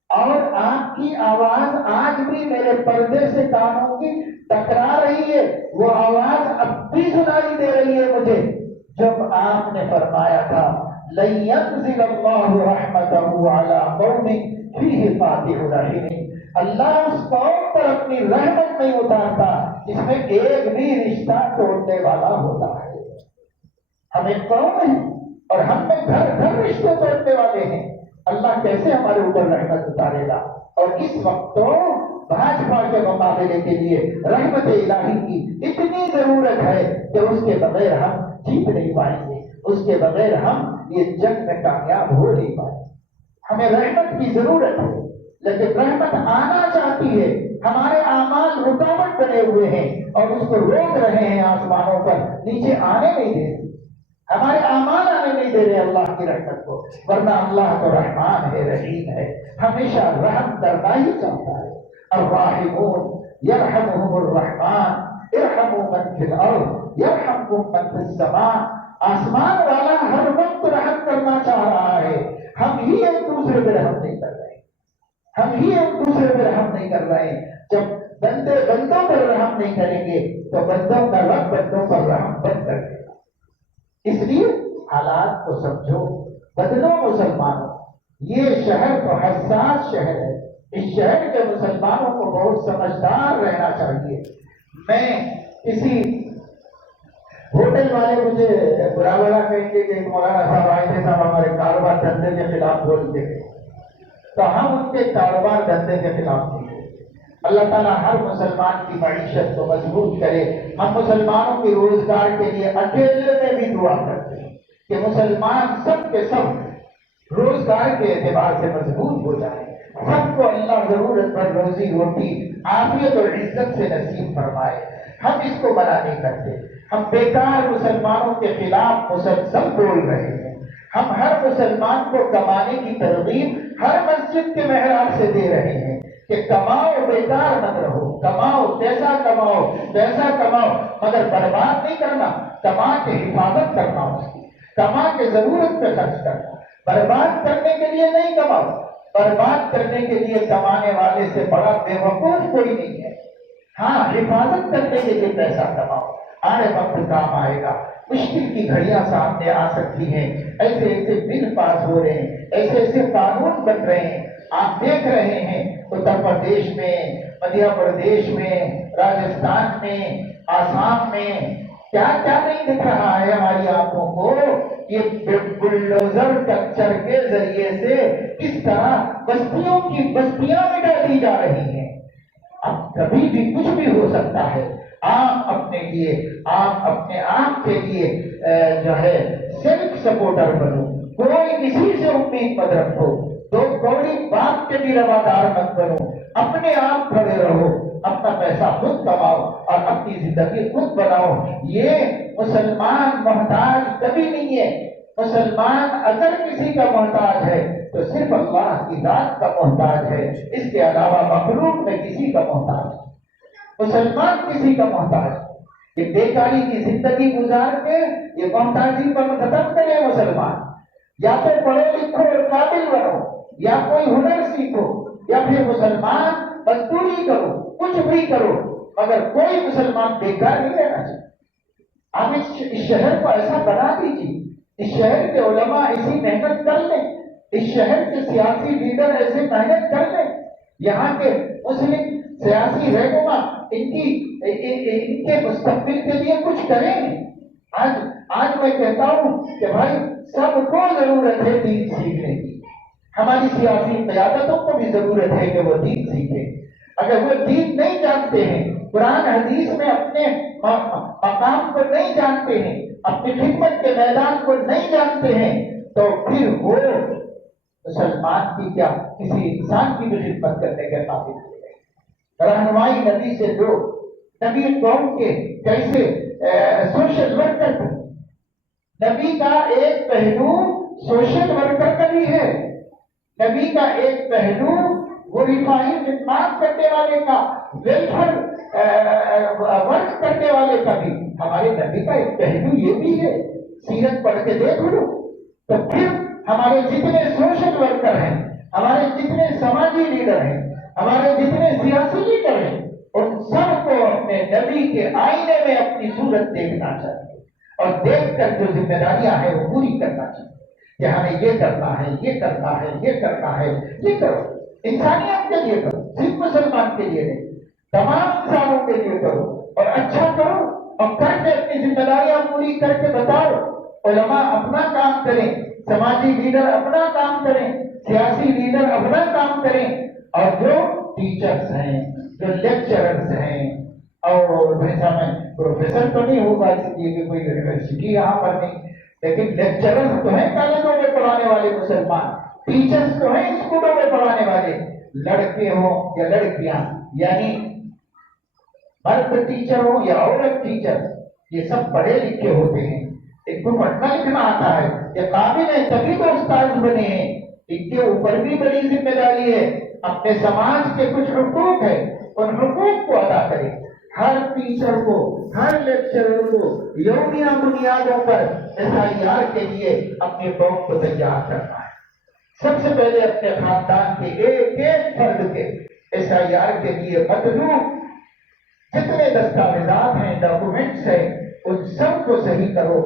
اور آپ کی آواز آج بھی میرے پردے سے کانوں کی ٹکرا رہی ہے، وہ آواز اب بھی سنائی دے رہی ہے مجھے جب آپ نے فرمایا تھا لَن يَنزِلَ اللَّهُ رَحْمَتَهُ عَلَىٰ قَوْمٍ فِيهِ فَاتِحُ رَحِمٍ۔ اللہ اس قوم پر اپنی رحمت نہیں اتارتا جس میں ایک بھی رشتہ توڑنے والا ہوتا ہے۔ ہم ایک قوم ہیں اور ہم میں گھر گھر رشتے توڑنے والے ہیں، اللہ کیسے ہمارے اوپر رحمت اتارے گا؟ اور اس وقت تو بھاجپا کے مقابلے کے لیے رحمت الہی کی اتنی ضرورت ہے کہ اس کے بغیر ہم جیت نہیں پائیں گے، اس کے بغیر ہم یہ جنگ میں کامیاب ہو نہیں پائیں گے۔ ہمیں رحمت کی ضرورت ہے، لیکن رحمت آنا چاہتی ہے، ہمارے اعمال رکاوٹ بنے ہوئے ہیں اور اس کو روک رہے ہیں، آسمانوں پر نیچے آنے نہیں دے رہے۔ ہمارے اعمال آنے نہیں دے رہے اللہ کی رحمت کو، ورنہ اللہ تو رحمان ہے، رحیم ہے، ہمیشہ رحم کرنا ہی چاہتا ہے۔ الراحمون یرحمهم الرحمن ارحموا من فی الارض یرحمکم من فی السماء۔ آسمان والا ہر وقت رحم کرنا چاہ رہا ہے، ہم ہی ایک دوسرے پہ رحم نہیں کر رہے، ہم ہی ایک دوسرے پہ رحم نہیں کر رہے ہیں۔ جب بندے بندوں پر رحم نہیں کریں گے تو بندوں کا رب بندوں پر رحم بند کر دے گا۔ اس لیے حالات کو سمجھو، بدلو مسلمانوں۔ یہ شہر تو حساس شہر ہے، اس شہر کے مسلمانوں کو بہت سمجھدار رہنا چاہیے۔ میں کسی ہوٹل والے مجھے برا بڑا کہیں گے کہ مولانا صاحب آئے تھے، صاحب ہمارے کاروبار دھندے کے خلاف بولتے تھے، تو ہم ان کے کاروبار دھندے کے خلاف نہیں بولتے۔ اللہ تعالیٰ ہر مسلمان کی معیشت کو مضبوط کرے۔ ہم مسلمانوں کے روزگار کے لیے اکیلے میں بھی دعا کرتے ہیں کہ مسلمان سب کے سب روزگار کے اعتبار سے مضبوط ہو جائیں، سب کو اللہ ضرورت پر روزی روٹی عافیت اور عزت سے نصیب فرمائے۔ ہم اس کو منع نہیں کرتے، ہم بیکار مسلمانوں کے خلاف مسلسل بول رہے ہیں۔ ہم ہر مسلمان کو کمانے کی ترغیب ہر مسجد کے محراب سے دے رہے ہیں کہ کماؤ، بیکار مت رہو، کماؤ، پیسہ کماؤ، مگر برباد نہیں کرنا، کما کے حفاظت کرنا، اس کی کما کے ضرورت پہ خرچ کرنا۔ برباد کرنے کے لیے نہیں کماؤ، برباد کرنے کے لیے کمانے والے سے بڑا بے وقوف کوئی نہیں ہے۔ ہاں، حفاظت کرنے کے لیے پیسہ کماؤ، آنے وقت کام آئے گا۔ مشکل کی گھڑیاں سامنے آ سکتی ہیں، ایسے ایسے بل پاس ہو رہے ہیں، ایسے ایسے قانون بن رہے ہیں، آپ دیکھ رہے ہیں اتر پردیش میں، مدھیہ پردیش میں، راجستھان میں، آسام میں، کیا کیا نہیں دکھ رہا ہے ہماری آنکھوں کو۔ یہ بلڈوزر ٹرکچر کے ذریعے سے کس طرح بستیوں کی بستیاں مٹا دی جا رہی ہیں۔ اب کبھی بھی کچھ بھی ہو سکتا ہے۔ آپ اپنے لیے، آپ اپنے آپ کے لیے جو ہے سیلف سپورٹر بنو، کوئی کسی سے امید مت رکھو، تو کوئی باپ کے بھی روادار مت بنو، اپنے آپ کھڑے رہو، اپنا پیسہ خود کماؤ اور اپنی زندگی خود بناؤ۔ یہ مسلمان محتاج کبھی نہیں ہے۔ مسلمان اگر کسی کا محتاج ہے تو صرف اللہ کی ذات کا محتاج ہے، اس کے علاوہ مخلوق میں کسی کا محتاج ہے۔ مسلمان کسی کا محتاج ہے۔ یہ بیکاری کی زندگی گزار کے یہ محتاجی پر ختم کرے مسلمان۔ یا تو پڑھو لکھو اور قابل بنو، یا کوئی ہنر سیکھو، یا پھر مسلمان مزدوری کرو، کچھ بھی کرو، مگر کوئی مسلمان بیکار نہیں رہنا چاہیے۔ آپ اس شہر کو ایسا بنا دیجیے، اس شہر کے علماء ایسی محنت کر لیں، اس شہر کے سیاسی لیڈر ایسے محنت کر لیں، یہاں کے مسلم سیاسی رہنما ان کے مستقبل کے لیے کچھ کریں۔ آج میں کہتا ہوں کہ بھائی سب کو ضرورت ہے دین سیکھنے کی، ہماری سیاسی قیادتوں کو بھی ضرورت ہے کہ وہ دین سیکھیں۔ اگر وہ دین نہیں جانتے ہیں، قرآن حدیث میں اپنے مقام کو نہیں جانتے ہیں، اپنی خدمت کے میدان کو نہیں جانتے ہیں، تو پھر وہ مسلمان کی کیا کسی انسان کی بھی خدمت کرنے کے قابل ہو گئے۔ رہنمائی نبی سے لو، نبی قوم کے کیسے سوشل ورکر تھے۔ نبی کا ایک پہلو سوشل ورکر کا بھی ہے، نبی کا ایک پہلو وہ رفاہی خدمات کرنے والے کا، ویلفیئر ورک کرنے والے کا بھی۔ ہمارے نبی کا ایک پہلو یہ بھی ہے، سیرت پڑھ کے دیکھ لو تو پھر ہمارے جتنے سوشل ورکر ہیں، ہمارے جتنے سماجی لیڈر ہیں، ہمارے جتنے سیاسی لیڈر ہیں، ان سب کو اپنے نبی کے آئینے میں اپنی صورت دیکھنا چاہیے، اور دیکھ کر جو ذمہ داریاں ہیں وہ پوری کرنا چاہیے کہ ہمیں یہ کرنا ہے، یہ کرنا ہے، یہ کرنا ہے، یہ کرو۔ انسانیت کے لیے کرو، صرف مسلمان کے لیے نہیں، تمام انسانوں کے لیے کرو، اور اچھا کرو، اور کر کے اپنی ذمہ داریاں پوری کر کے بتاؤ۔ علماء اپنا کام کریں، سماجی لیڈر اپنا کام کریں، سیاسی لیڈر اپنا کام کریں، اور جو ٹیچرز ہیں، جو لیکچررز ہیں، اور ویسا میں پروفیسر تو نہیں ہوگا اس لیے کہ کوئی یونیورسٹی یہاں پر نہیں، لیکن لیکچررز تو ہیں کالجوں میں پڑھانے والے مسلمان، ٹیچرز تو ہیں اسکولوں میں پڑھانے والے، لڑکے ہوں یا لڑکیاں، یعنی مرد ٹیچر ہو یا عورت ٹیچر، یہ سب پڑھے لکھے ہوتے ہیں۔ ان کو پڑھنا لکھنا آتا ہے، یہ قابل ہے تبھی تو استاد بنے ہیں۔ ان کے اوپر بھی بڑی ذمہ داری ہے، اپنے سماج کے کچھ حقوق ہے، ان حقوق کو ادا کریں۔ ہر ٹیچر کو، ہر لیکچرر کو یومیہ بنیادوں پر SIR کے لیے اپنے قوم کو تیار کرنا ہے۔ سب سے پہلے اپنے خاندان کے ایک ایک فرد کے SIR کے لیے مطلوب جتنے دستاویزات ہیں، ڈاکومنٹس ہیں، ان سب کو صحیح کرو۔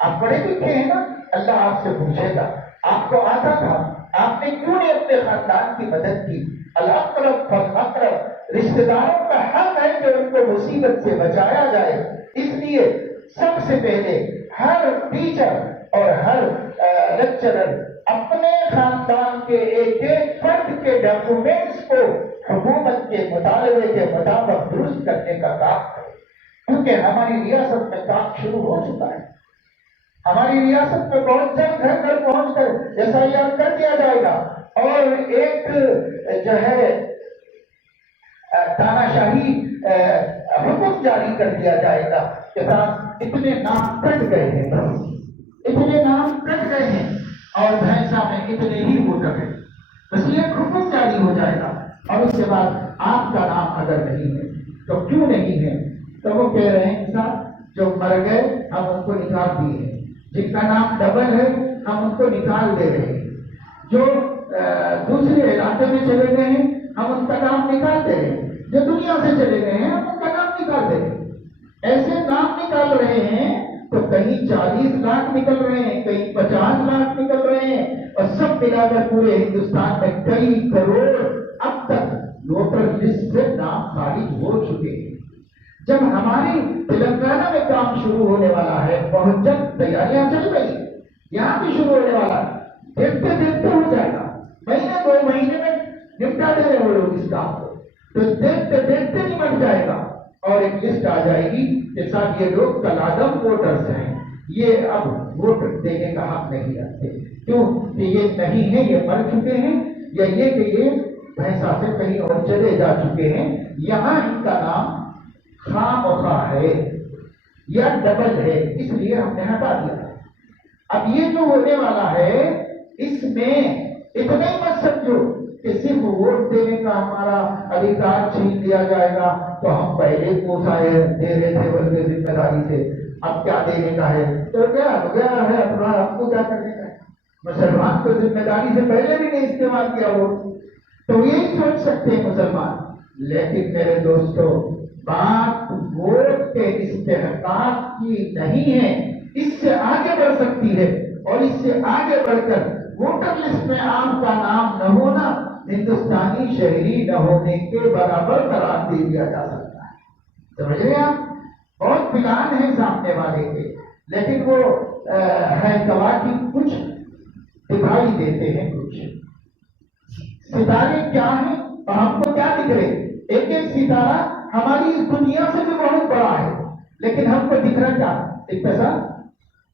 آپ پڑھے لکھے ہیں نا، اللہ آپ سے پوچھے گا آپ کو آتا تھا، آپ نے کیوں نہیں اپنے خاندان کی مدد کی؟ الاقرب فالاقرب، رشتے داروں کا حق ہے کہ ان کو مصیبت سے بچایا جائے۔ اس لیے سب سے پہلے ہر ٹیچر اور ہر لیکچرر اپنے خاندان کے ایک ایک فرد کے ڈاکومنٹس کو حکومت کے مطالبے کے مطابق درست کرنے کا کام کرے، کیونکہ ہماری ریاست میں کام شروع ہو چکا ہے۔ ہماری ریاست میں بہت جلد گھر گھر پہنچ کر SIR کر دیا جائے گا، اور ایک جو ہے تاناشاہی حکم جاری کر دیا جائے گا کہ اتنے نام کٹ گئے ہیں، اتنے نام کٹ گئے ہیں، اور بھینسا میں اتنے ہی ووٹر ہیں، بس یہ حکم جاری ہو جائے گا۔ اور اس کے بعد آپ کا نام اگر نہیں ہے تو کیوں نہیں ہے؟ تو وہ کہہ رہے ہیں صاحب جو مر گئے ہم ان کو نکال دیے ہیں، جن کا نام ڈبل ہے ہم ان کو نکال دے رہے ہیں، جو دوسرے علاقے میں چلے گئے ہیں ہم ان کا نام نکال دے رہے ہیں، جو دنیا سے چلے گئے ہیں ہم ان کا نام نکال دے رہے ہیں۔ ایسے نام نکال رہے ہیں تو کہیں 40 لاکھ نکل رہے ہیں، کہیں 50 لاکھ نکل رہے ہیں، اور سب ملا کر پورے ہندوستان میں کئی کروڑ اب تک ووٹر لسٹ سے نام خارج ہو چکے ہیں۔ جب ہماری تلنگانہ میں کام شروع ہونے والا ہے، بہت جلد تیاریاں چل رہی ہیں، یہاں بھی شروع ہونے والا ہے، دیکھتے دیکھتے ہو جائے گا، مہینے 2 مہینے میں نپٹا دے رہے وہ لوگ اس کام کو، تو دیکھتے دیکھتے نمٹ جائے گا، اور ایک لسٹ آ جائے گی کہ صاحب یہ لوگ کلادم ووٹرز ہیں، یہ اب ووٹ دینے کا حق نہیں رکھتے، کیوں کہ یہ نہیں ہے، یہ مر چکے ہیں، یا یہ کہ یہ بھینسا سے کہیں اور چلے جا چکے ہیں، یہاں ان کا نام خواہ ہے یا ڈبل ہے، اس لیے ہم نے ہٹا دیا ہے۔ اب یہ جو ہونے والا ہے اس میں اتنا ہی مت سمجھو کہ صرف ووٹ دینے کا ہمارا ادھیکار چھین لیا جائے گا تو ہم پہلے کو سارے دے رہے تھے بلکہ ذمہ داری سے، اب کیا دینے کا ہے تو کیا ہو گیا ہے، اپنا ہم کو کیا کرنے کا ہے؟ مسلمان تو ذمہ داری سے پہلے بھی نہیں استعمال کیا ووٹ، تو یہی سوچ سکتے ہیں مسلمان۔ لیکن میرے دوستو، بات ووٹ کے استحقاق کی نہیں ہے، اس سے آگے بڑھ سکتی ہے، اور اس سے آگے بڑھ کر ووٹر لسٹ میں آپ کا نام نہ ہونا ہندوستانی شہری نہ ہونے کے برابر قرار دے دیا جا سکتا ہے۔ سمجھ رہے آپ؟ بہت پلان ہے سامنے والے کے، لیکن وہ ہے کواکب کچھ دکھائی دیتے ہیں، کچھ ستارے کیا ہیں اور ہم کو کیا دکھ رہے؟ ایک ایک ستارہ ہماری اس دنیا سے بھی بہت بڑا ہے، لیکن ہم کو دکھ رہا کیا؟ ایک پیسہ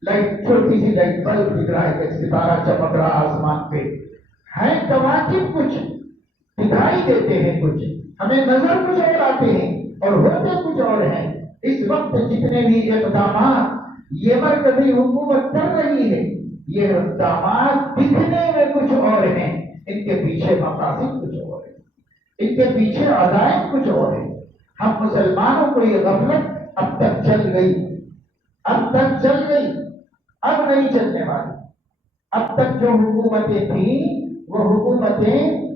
لائٹ، چھوٹی سی لائٹ بلب دکھ رہا ہے، ایک ستارہ چمک رہا آسمان پہ ہے، کواکب کچھ دکھائی دیتے ہیں، کچھ ہمیں نظر کچھ اور آتے ہیں اور ہوتے کچھ اور ہیں۔ اس وقت جتنے بھی اقدامات یہ مرکزی حکومت کر رہی ہے، یہ اقدامات دکھنے میں کچھ اور ہیں، ان کے پیچھے مقاصد کچھ اور ہیں، ان کے پیچھے عزائم کچھ اور ہیں۔ ہم مسلمانوں کو یہ غفلت اب تک چل گئی، اب تک چل گئی، اب نہیں چلنے والی۔ اب تک جو حکومتیں تھیں وہ حکومتیں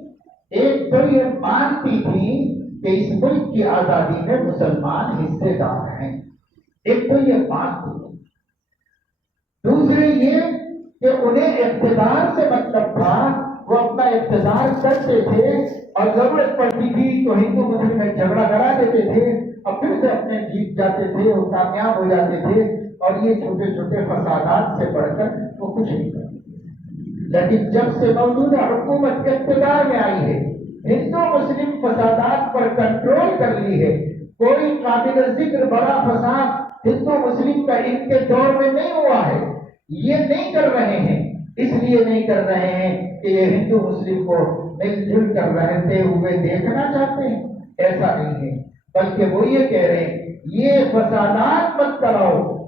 ایک تو یہ مانتی تھیں کہ اس ملک کی آزادی میں مسلمان حصے دار ہیں، ایک تو یہ مانتی تھی، دوسرے یہ کہ انہیں اقتدار سے مطلب تھا، وہ اپنا اقتدار کرتے تھے اور ضرورت پڑتی تھی تو ہندو مسلم میں جھگڑا کرا دیتے تھے اور پھر سے اپنے جیت جاتے تھے، وہ کامیاب ہو جاتے تھے، اور یہ چھوٹے چھوٹے فسادات سے بڑھ کر وہ کچھ نہیں کرتے۔ لیکن جب سے موجودہ حکومت اقتدار میں آئی ہے، ہندو مسلم فسادات پر کنٹرول کر لی ہے، کوئی قابل ذکر بڑا فساد ہندو مسلم کا ان کے دور میں نہیں ہوا ہے۔ یہ نہیں کر رہے ہیں، اس لیے نہیں کر رہے ہیں کہ یہ ہندو مسلم کو مل جل کر رہتے ہوئے دیکھنا چاہتے ہیں، ایسا نہیں ہے، بلکہ وہ یہ کہہ رہے ہیں یہ فسادات مت کراؤ،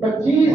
25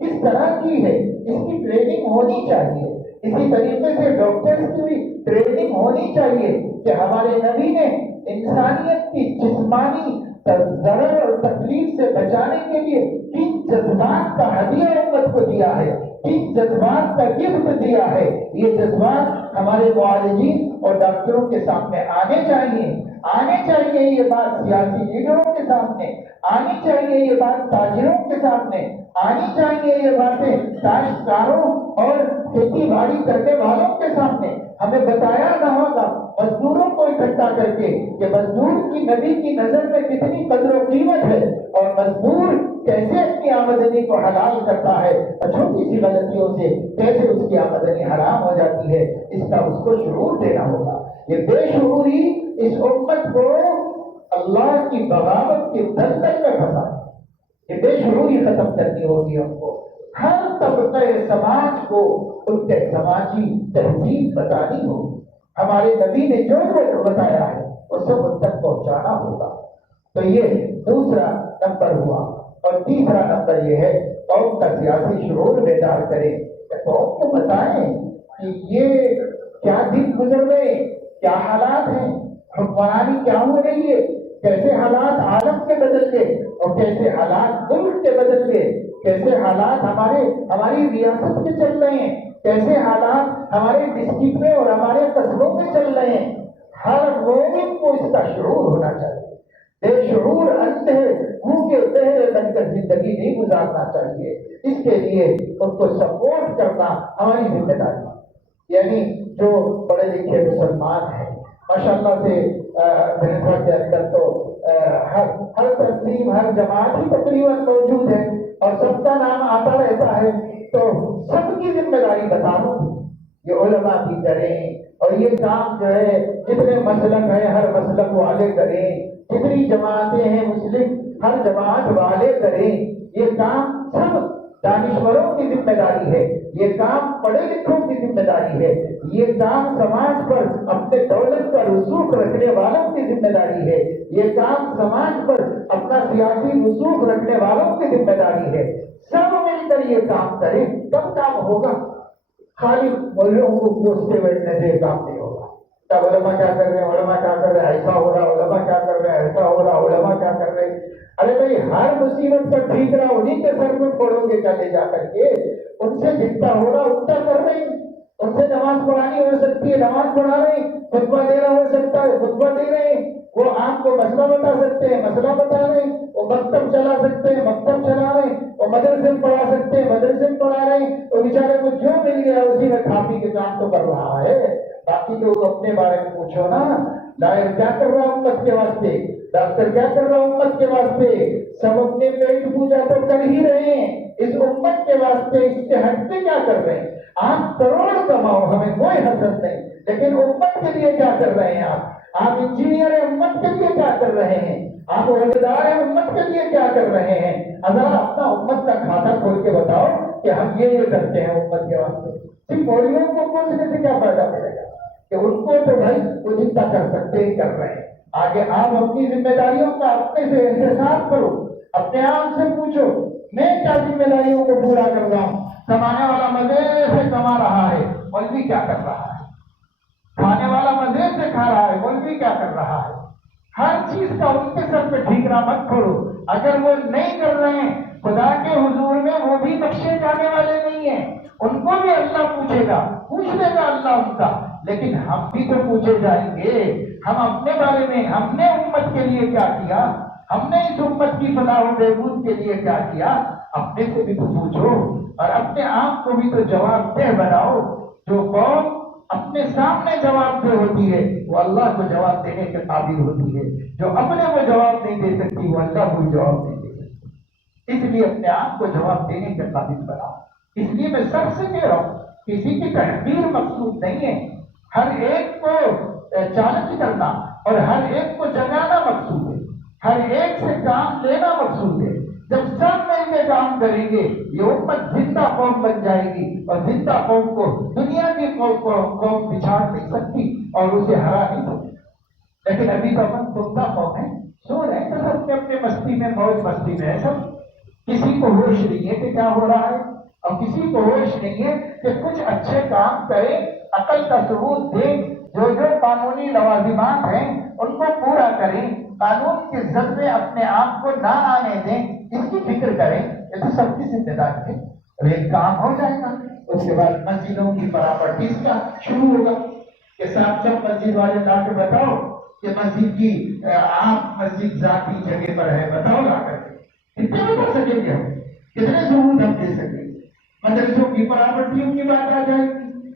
کس طرح کی ہے، اس کی ٹریننگ ہونی چاہیے. اسی طریقے سے ڈاکٹرز کی بھی ٹریننگ ہونی چاہیے کہ ہمارے نبی نے انسانیت کی جسمانی ضرر اور تکلیف سے بچانے کے لیے کن جذبات کا ہدیہ امت کو دیا ہے، کن جذبات کا گفٹ دیا ہے. یہ جذبات ہمارے معالجین اور ڈاکٹروں کے سامنے آنے چاہیے. یہ بات سیاسی لیڈروں کے سامنے آنی چاہیے، یہ بات تاجروں کے سامنے آنی چاہیے، یہ باتیں کاشتکاروں اور کھیتی باڑی کرنے والوں کے سامنے. ہمیں بتایا نہ ہوگا مزدوروں کو اکٹھا کر کے کہ مزدور کی نبی کی نظر میں کتنی قدر و قیمت ہے اور مزدور کیسے اپنی آمدنی کو حلال کرتا ہے اور چھوٹی سی غلطیوں سے کیسے اس کی آمدنی حرام ہو جاتی ہے. اس کا اس کو شعور دینا ہوگا. یہ بے شعوری اس امت کو اللہ کی بغاوت کے دلدل میں پھنسا. یہ بے شعوری ختم کرنی ہوگی ہم کو. ہر طبقے سماج کو ان کے سماجی تہذیب بتانی ہوگی. ہمارے نبی نے جو بتایا ہے اس سب ان تک پہنچانا ہوگا. تو یہ دوسرا نمبر ہوا. اور تیسرا نمبر یہ ہے قوم کا سیاسی شعور بیدار کرے. قوم کو بتائیں کہ یہ کیا دن گزر رہے، کیا حالات ہیں، حکمرانی کیا ہو رہی ہے، کیسے حالات عالم کے بدل گئے اور کیسے حالات ملک کے بدل گئے، کیسے حالات ہماری ریاست کے چل رہے ہیں، کیسے حالات ہمارے ڈسٹرکٹ میں اور ہمارے قصبوں میں چل رہے ہیں. ہر مومن کو اس کا شعور ہونا چاہیے. بے شعور اندھے بھوکے بہرے بن کر زندگی نہیں گزارنا چاہیے. اس کے لیے ان کو سپورٹ کرنا ہماری ذمہ داری ہے. یعنی جو پڑھے لکھے مسلمان ہیں ماشاءاللہ سے بھینسا کے اندر تو ہر تنظیم ہر جماعت ہی تقریباً موجود ہے اور سب کا نام آتا رہتا ہے. تو سب کی ذمہ داری بتا دوں یہ علماء کی کریں اور یہ کام جو ہے جتنے مسلک ہیں ہر مسلک والے کریں، جتنی جماعتیں ہیں مسلم ہر جماعت والے کریں. یہ کام سب دانشوروں کی ذمہ داری ہے، یہ کام پڑھے لکھوں کی ذمہ داری ہے، یہ کام سماج پر اپنے دولت کا رسوخ رکھنے والوں کی ذمہ داری ہے، یہ کام سماج پر اپنا سیاسی رسوخ رکھنے والوں کی ذمہ داری ہے. سب مل کر یہ کام کریں تب کام ہوگا. خالی مولوں کو کوستے بیٹھنے سے کام نہیں ہوگا. تب علماء کیا کر رہے ہیں، علماء کیا کر رہے ہیں، ایسا ہو رہا، علماء کیا کر رہے ہیں، ایسا ہو رہا، علماء کیا کر رہے ہیں. ارے بھائی ہر مصیبت پر ٹھیک رہا انہیں کے سر میں پڑھو گے کیا لے جا کر کے. ان سے جتنا ہو رہا اتنا کر رہے ہیں. ان سے نماز پڑھانی ہو سکتی ہے نماز پڑھا رہے ہیں، خطبہ دینا ہو سکتا ہے خطبہ دے رہے ہیں. وہ آپ کو مسئلہ بتا سکتے ہیں مسئلہ بتا رہے ہیں. وہ مکتب چلا سکتے ہیں مکتب چلا رہے ہیں. وہ مدرسے میں پڑھا سکتے ہیں مدرسے میں پڑھا رہے ہیں. تو بیچارے کو جو مل گیا اسی میں کھا پی کے کام تو کر رہا ہے. باقی لوگ اپنے بارے میں پوچھو نا. لائر کیا کر رہا امت کے واسطے، ڈاکٹر کیا کر رہا امت کے واسطے. سب اپنے پیٹ پوجا تو کر ہی رہے ہیں، اس امت کے واسطے اس کے ہٹ کے کیا کر رہے ہیں. آپ کروڑ کماؤ ہمیں کوئی حسد نہیں، لیکن امت کے لیے کیا کر رہے ہیں. آپ انجینئر امت کے لیے کیا کر رہے ہیں، آپ عہدیدار امت کے لیے کیا کر رہے ہیں. اگر اپنا امت کا کھاتا کھول کے بتاؤ کہ ہم یہ کرتے ہیں امت کے واسطے. صرف مولیوں کو پوچھنے سے کیا فائدہ پڑے گا کہ ان کو تو بھائی وہ جتنا کر سکتے ہیں کر رہے ہیں. آگے آپ اپنی ذمہ داریوں کا اپنے سے احساس کرو، اپنے آپ سے پوچھو میں کیا ذمہ داریوں کو پورا کر رہا ہوں. کمانے والا مزے سے کما رہا ہے، مولوی کیا کر رہا ہے. کھانے والا مزے سے کھا رہا ہے، مولوی کیا کر رہا ہے. ہر چیز کا ان کے سر پہ ٹھیکرا مت چھوڑو. اگر وہ نہیں کر رہے ہیں خدا کے حضور میں وہ بھی بخشے جانے والے نہیں ہیں. ان کو بھی اللہ پوچھے گا، پوچھ لے گا اللہ ان کا. لیکن ہم بھی تو پوچھے جائیں گے. ہم اپنے بارے میں ہم نے امت کے لیے کیا کیا، ہم نے اس امت کی فلاح و بہبود کے لیے کیا کیا. اپنے سے بھی تو پوچھو اور اپنے آپ کو بھی تو جواب دہ بناؤ. جو قوم اپنے سامنے جواب دہ ہوتی ہے وہ اللہ کو جواب دینے کے قابل ہوتی ہے. جو اپنے کو جواب نہیں دے سکتی وہ اللہ کو جواب نہیں دے سکتی. اس لیے اپنے آپ کو جواب دینے کے قابل بناؤ. اس لیے میں سب سے کہہ رہا ہوں کسی کی تحقیر مقصود نہیں ہے. ہر ایک کو چیلنج کرنا اور ہر ایک کو جگانا مقصود ہے. ہر ایک سے کام لینا مقصود ہے. جب سب مل کے کام کریں گے یہ امت زندہ قوم بن جائے گی اور زندہ قوم کو دنیا کی قوم پچھاڑ نہیں سکتی اور اسے ہرا نہیں سکتی. لیکن ابھی تو امن تمتا قوم ہے، سو رہے ہیں سب اپنے مستی میں موج مستی میں ہے. سب کسی کو ہوش نہیں ہے کہ کیا ہو رہا ہے. اور کسی کو ہوش نہیں ہے کہ کچھ اچھے کام کرے، عقل کا ثبوت دے، جو قانونی لوازمات ہیں ان کو پورا کریں، قانون کی زد میں اپنے آپ کو نہ آنے دیں، اس کی فکر کریں۔ یہ تو سب کی ذمہ داری ہے۔ اور ایک کام ہو جائے گا، اس کے بعد مسجدوں کی پراپرٹیز کا شروع ہوگا کہ سب مسجد والے لا کے بتاؤ کہ مسجد کی آپ مسجد ذاتی جگہ پر ہے، بتاؤ لا کر کے کتنے بتا سکیں گے ہم، کتنے ضرور ہم دے سکیں گے۔ مدرسوں کی پراپرٹیوں کی بات آ جائے گی،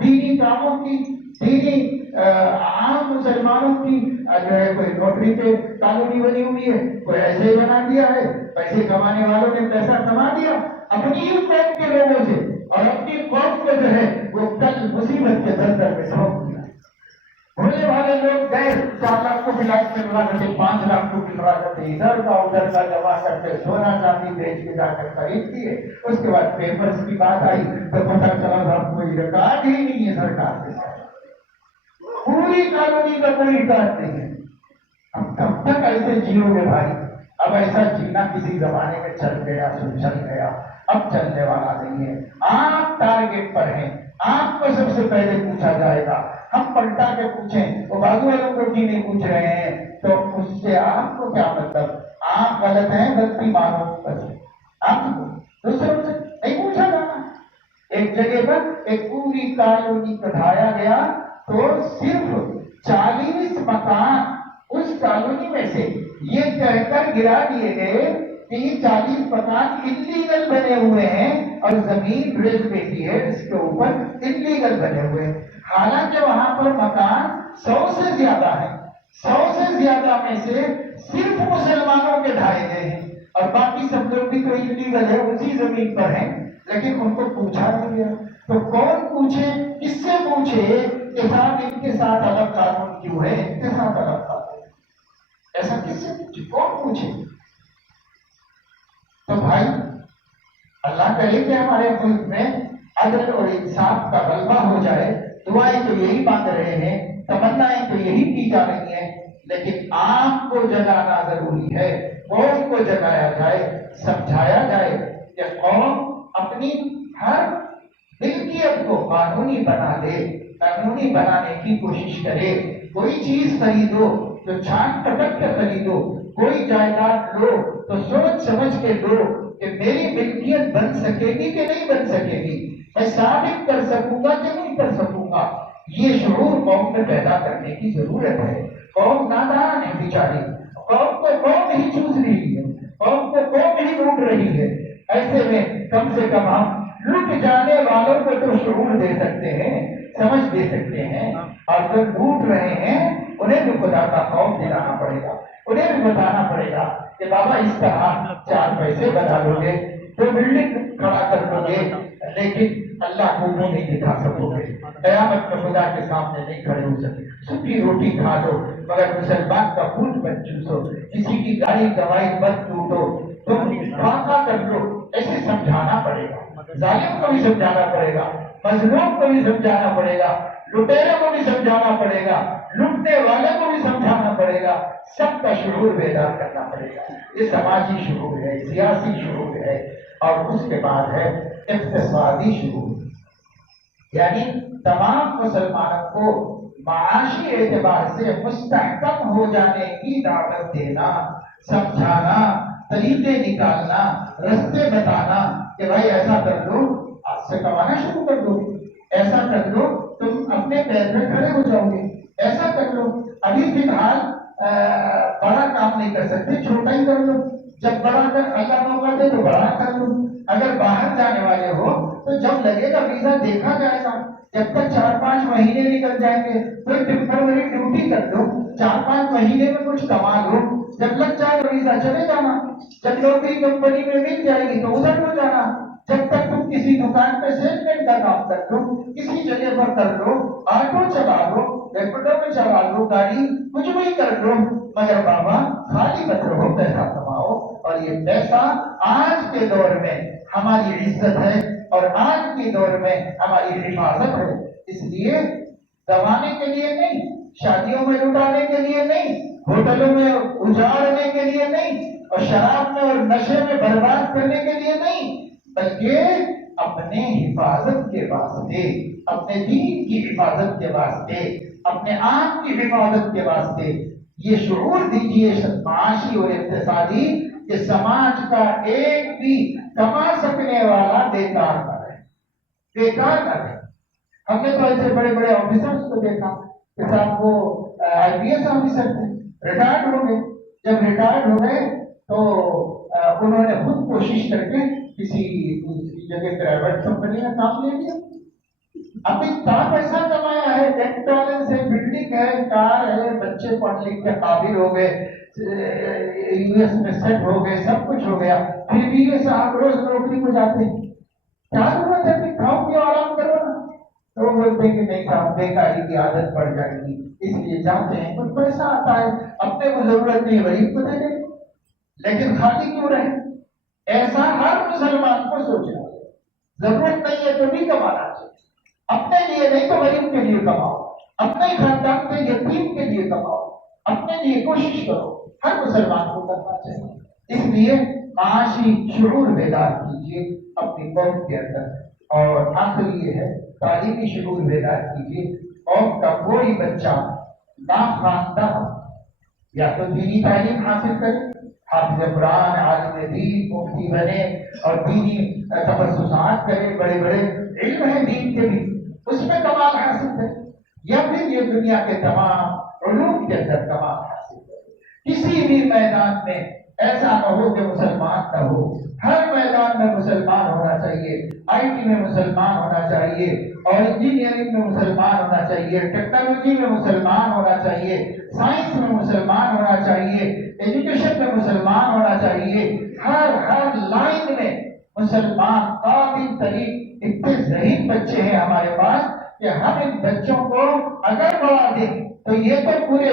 دینی کاموں کی، دینی عام مسلمانوں کی جو ہے کوئی نوکری پہ کالونی بنی ہوئی ہے، کوئی ایسے ہی بنا دیا ہے، پیسے کمانے والوں نے پیسہ کما دیا اپنی ہی قوم کے لوگوں سے، اور اپنی قوم کو جو ہے وہ کل مصیبت کے در میں سونپ دیا۔ ہونے والے لوگ گئے 4 لاکھ کو ملا کے مل رہا کرتے، 5 لاکھ کو مل رہا کرتے، ادھر کا ادھر کا جمع کرتے، سونا چاندی بیچ کے جا کر خرید دیے۔ اس کے بعد پیپرز کی بات آئی تو پتہ چلا صاحب کوئی ریکارڈ ہی نہیں ہے سرکار کے ساتھ، پوری کالونی کا کوئی ریکارڈ نہیں ہے۔ اب کب تک ایسے جیو گے بھائی؟ اب ایسا جینا کسی زمانے میں چل گیا، چل گیا، اب چلنے والا نہیں ہے۔ آپ ٹارگیٹ پر ہیں، آپ کو سب سے پہلے پوچھا جائے گا۔ ہم پلٹا کے پوچھیں وہ بازو والوں کو کیوں نہیں پوچھ رہے ہیں، تو اس سے آپ کو کیا مطلب؟ آپ غلط ہیں، غلطی مانو، بس آپ دوسروں سے نہیں پوچھا جانا۔ ایک جگہ پر ایک پوری کالونی کٹھایا گیا تو صرف 40 مکان اس کالونی میں سے یہ کہہ کر گرا دیے گئے کہ یہ 40 مکان انلیگل بنے ہوئے ہیں اور زمین ریزرویٹی ہے اس کے اوپر انلیگل بنے ہوئے ہیں۔ حالانکہ وہاں پر مکان 100 سے زیادہ ہے، 100 سے زیادہ میں سے صرف مسلمانوں کے ڈھائے گئے ہیں اور باقی سب لوگ بھی تو انلیگل ہے، اسی زمین پر ہیں، لیکن ان کو پوچھا نہیں گیا۔ تو کون پوچھے، کس سے پوچھے کہ صاحب ان کے ساتھ الگ قانون کیوں ہے، ان کے ساتھ الگ قانون، ایسا کس سے پوچھے، کون پوچھے؟ تو بھائی اللہ کرے کہ ہمارے ملک میں عدل اور انصاف کا غلبہ ہو جائے۔ دعائیں تو یہی مانگ رہے ہیں، تمنائیں تو یہی کی جا رہی ہیں، لیکن آپ کو جگانا ضروری ہے، قوم کو جگایا جائے، سمجھایا جائے کہ قوم اپنی ہر ملکیت کو قانونی بنا لے، قانونی بنانے کی کوشش کرے۔ کوئی چیز خریدو تو چھان ٹپک کے خریدو، کوئی جائیداد لو تو سوچ سمجھ کے لو کہ میری ملکیت بن سکے گی کہ نہیں بن سکے گی، میں ثابت کر سکوں گا کہ نہیں کر سکوں گا۔ یہ شعور قوم میں پیدا کرنے کی ضرورت ہے۔ قوم نادان ہے بیچاری، قوم کو قوم ہی چوس رہی ہے، قوم کو قوم ہی لوٹ رہی ہے۔ ایسے میں کم سے کم ہم لوٹ جانے والوں کو تو شعور دے سکتے ہیں، سمجھ دے سکتے ہیں، اور جو لوٹ رہے ہیں انہیں بھی خدا کا خوف دلانا پڑے گا، انہیں بھی بتانا پڑے گا کہ بابا اس طرح 4 پیسے بنا لو گے، 2 بلڈنگ کھڑا کر لو گے، لیکن اللہ کو منہ نہیں دکھا سکو گے، قیامت میں خدا کے سامنے نہیں کھڑے ہو سکے۔ سوکھی روٹی کھا لو مگر مسلمان کا خون مت چوسو، کسی کی گاڑی دوائی مت لوٹو، تم فاقہ کر لو، ایسے سمجھانا پڑے گا۔ ظالم کو بھی سمجھانا پڑے گا، مظلوم کو بھی سمجھانا پڑے گا، لٹیرے کو بھی سمجھانا پڑے گا، لوٹنے والے کو بھی سمجھانا پڑے گا، سب کا شعور بیدار کرنا پڑے گا۔ یہ سماجی شعور ہے، سیاسی شعور ہے، اور اس کے بعد ہے اقتصادی شعور، یعنی تمام مسلمانوں کو معاشی اعتبار سے مستحکم ہو جانے کی دعوت دینا، سمجھانا، طریقے نکالنا، رستے بتانا کہ بھائی ایسا کر لو، آج سے کمانا شروع کر دو، ایسا کر لو تم اپنے پیر میں کھڑے ہو جاؤ گے، ایسا کر لو، ابھی فی الحال بڑا کام نہیں کر سکتے، چھوٹا ہی کر لو، جب بڑا کر اللہ موقع دے تو بڑا کر لو، اگر باہر جانے والے ہو تو جب لگے گا ویزا دیکھا جائے گا، جب تک 4-5 مہینے نکل جائیں گے کوئی ٹیمپرری ڈیوٹی کر لو، 4-5 مہینے میں کچھ کما لو، جب لگ جائے گا ویزا چلے جانا، جب نوکری کمپنی میں مل جائے گی تو ادھر ہو جانا، جب تک تم کسی دکان پہ سیل مین کا کام کر لو، کسی جگہ پر کر لو، آٹو چلا لو، ریپیڈو میں چلا لو گاڑی، کچھ بھی کر لو، مگر بابا خالی مت رہو، پیسہ کماؤ، اور یہ پیسہ آج کے دور میں ہماری عزت ہے اور آج کے دور میں ہماری حفاظت ہے، اس لیے دبانے کے لیے نہیں، شادیوں میں لٹانے کے لیے نہیں، ہوٹلوں میں اجاڑنے کے لیے نہیں، اور شراب میں اور نشے میں برباد کرنے کے لیے نہیں، بلکہ اپنے حفاظت کے واسطے، اپنے دین کی حفاظت کے واسطے، اپنے آپ کی حفاظت کے واسطے یہ شعور دیجیے معاشی اور اقتصادی کہ سماج کا ایک بھی کما سکنے والا بیکار نہ رہے، بیکار نہ رہے۔ ہم نے تو ایسے بڑے بڑے آفیسرز کو دیکھا کہ صاحب وہ آئی پی ایس آفیسر تھے، ریٹائرڈ ہو گئے، جب ریٹائرڈ ہو گئے تو انہوں نے خود کوشش کر کے کسی دوسری جگہ پرائیویٹ کمپنی میں کام لے لیا، اب اتنا پیسہ کمایا ہے، بینک بیلنس ہے، بلڈنگ ہے، کار ہے، بچے پڑھ لکھ کے قابل ہو گئے، یو ایس میں سیٹ ہو گئے، سب کچھ ہو گیا، پھر بھی یہ صاحب روز نوکری کو جاتے ہیں، کیا ضرورت ہے کہ کھاؤ پیو آرام کرو نا؟ تو وہ بولتے ہیں کہ نہیں صاحب بیکاری کی عادت پڑ جائے گی، اس لیے جاتے ہیں، کچھ پیسہ آتا ہے، اپنے کو ضرورت نہیں غریب کو دے دیں، لیکن خالی کیوں رہے؟ ایسا ہر مسلمان کو سوچنا چاہیے، ضرورت نہیں ہے تو بھی کمانا چاہیے، اپنے لیے نہیں تو غریب کے لیے کماؤ، اپنے خاندان کے یتیم کے لیے کماؤ، اپنے لیے کوشش کرو، ہر مسلمان کو کرنا چاہیے۔ اس لیے معاشی شعور بیدار کیجیے اپنی قوم کے اندر، اور آخر یہ ہے تعلیمی شعور بیدار کیجیے۔ قوم کا کوئی بچہ ناخواندہ یا تو دینی تعلیم حاصل کرے، حافظ قرآن، عالم دین، مفتی بنے اور دینی تخصصات کرے، بڑے بڑے علم ہیں دین کے بھی، اس میں کمال حاصل کرے، یا پھر یہ دنیا کے تمام علوم کے اندر کمال حاصل کرے۔ کسی بھی میدان میں ایسا نہ ہو کہ مسلمان نہ ہو، ہر میدان میں مسلمان ہونا چاہیے، آئی ٹی میں مسلمان ہونا چاہیے، اور انجینئرنگ میں مسلمان ہونا چاہیے، ٹیکنالوجی میں مسلمان ہونا چاہیے، سائنس میں مسلمان ہونا چاہیے، ایجوکیشن میں مسلمان ہونا چاہیے، ہر لائن میں مسلمان قابل ترین۔ اتنے ذہین بچے ہیں ہمارے پاس کہ ہم ان بچوں کو اگر بڑھا دیں تو یہ تو پورے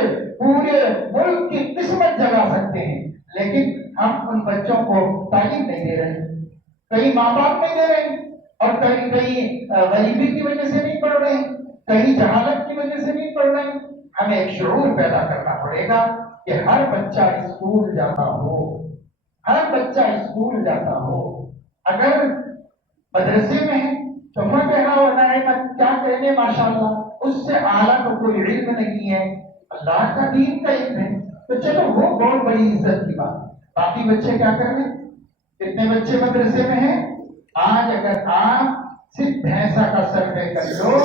ملک کی قسمت جگا سکتے ہیں، لیکن ہم ان بچوں کو تعلیم نہیں دے رہے، کئی ماں باپ نہیں دے رہے، اور کہیں غریبی کی وجہ سے نہیں پڑھ رہے، کہیں جہالت کی وجہ سے نہیں پڑھ رہے۔ ہمیں ایک شعور پیدا کرنا پڑے گا کہ ہر بچہ اسکول جاتا ہو، ہر بچہ اسکول جاتا ہو، اگر مدرسے میں ہے تو فاتحہ و نعمت کیا کہنے ماشاءاللہ، اس سے اعلیٰ تو کوئی علم نہیں ہے، اللہ کا دین کا علم ہے، تو چلو وہ بہت بڑی عزت کی بات۔ باقی بچے کیا کر رہے ہیں؟ کتنے بچے مدرسے میں ہیں؟ آج اگر آپ صرف بھینسا کا سروے کر لو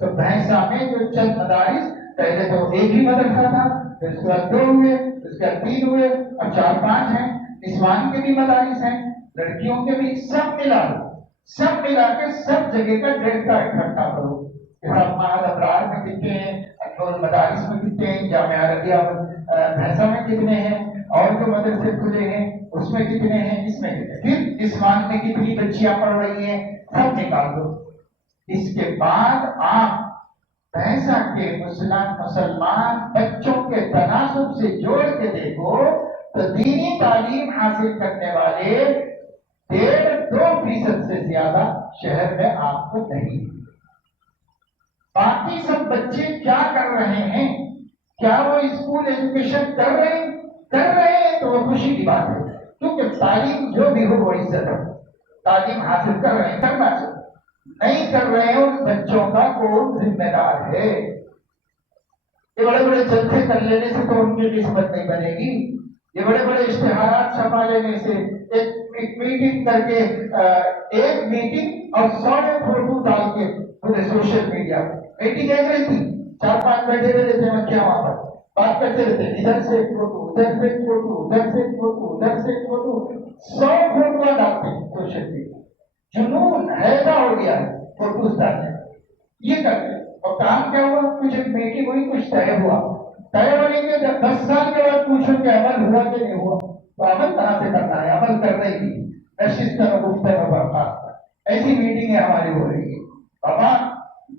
تو بھینسا میں جو چند مدارس، پہلے تو ایک ہی مدرسہ تھا، پھر اس کے بعد 2 ہوئے، اس کے بعد 3 ہوئے، اب 4-5 ہیں، نسوان کے بھی مدارس ہیں، لڑکیوں کے بھی، سب ملا کے سب جگہ کا ڈیٹا اکٹھا کرو کہ سب معہد ابرار میں کتنے ہیں، انور مدارس میں کتنے ہیں، جامعہ عربیہ بھینسا میں کتنے ہیں، اور جو مدرسے کھلے ہیں اس میں کتنے ہیں، اس میں کتنے، پھر اسمان میں کتنی بچیاں پڑھ رہی ہیں، سب نکال دو۔ اس کے بعد آپ بھینسا کے مسلمان بچوں کے تناسب سے جوڑ کے دیکھو تو دینی تعلیم حاصل کرنے والے 1.5-2% سے زیادہ شہر میں آپ کو نہیں۔ باقی سب بچے کیا کر رہے ہیں؟ کیا وہ اسکول ایجوکیشن کر رہے ہیں تو وہ خوشی کی بات ہے، کیونکہ تعلیم جو بھی ہو وہ عزت ہے، تعلیم حاصل کر رہے ہیں، کرنا چاہیے، نہیں کر رہے ہیں ان بچوں کا کون ذمہ دار ہے؟ یہ بڑے بڑے جلسے کر لینے سے تو ان کی قسمت نہیں بنے گی، یہ بڑے بڑے اشتہارات چھپا لینے سے، ایک میٹنگ کر کے، ایک میٹنگ اور 100 فوٹو ڈال کے پورے سوشل میڈیا پہ میٹنگ ایک رہی تھی، 4-5 بیٹھے رہتے تھے وہاں، کیا وہاں پر بات کرتے رہتے، ادھر سے ایک فوٹو، ادھر سے ایک فوٹو، ادھر سے ایک فوٹو، ادھر سے ایک فوٹو، 100 فوٹو ڈالتے ہیں سوشل میڈیا، جنون حیدہ ہو گیا ہے فوٹوز ڈالنے، یہ کرتے ہیں۔ اور کام کیا ہوا؟ کچھ میٹنگ ہوئی، کچھ طے ہوا، طے ہونے کے جب 10 سال کے بعد پوچھو کہ عمل ہوا کہ نہیں ہوا، تو عمل کہاں سے کرنا ہے؟ عمل کر رہی تھی، نشست کرو گفتگو برخاست، ایسی میٹنگیں ہماری ہو رہی ہے۔ بابا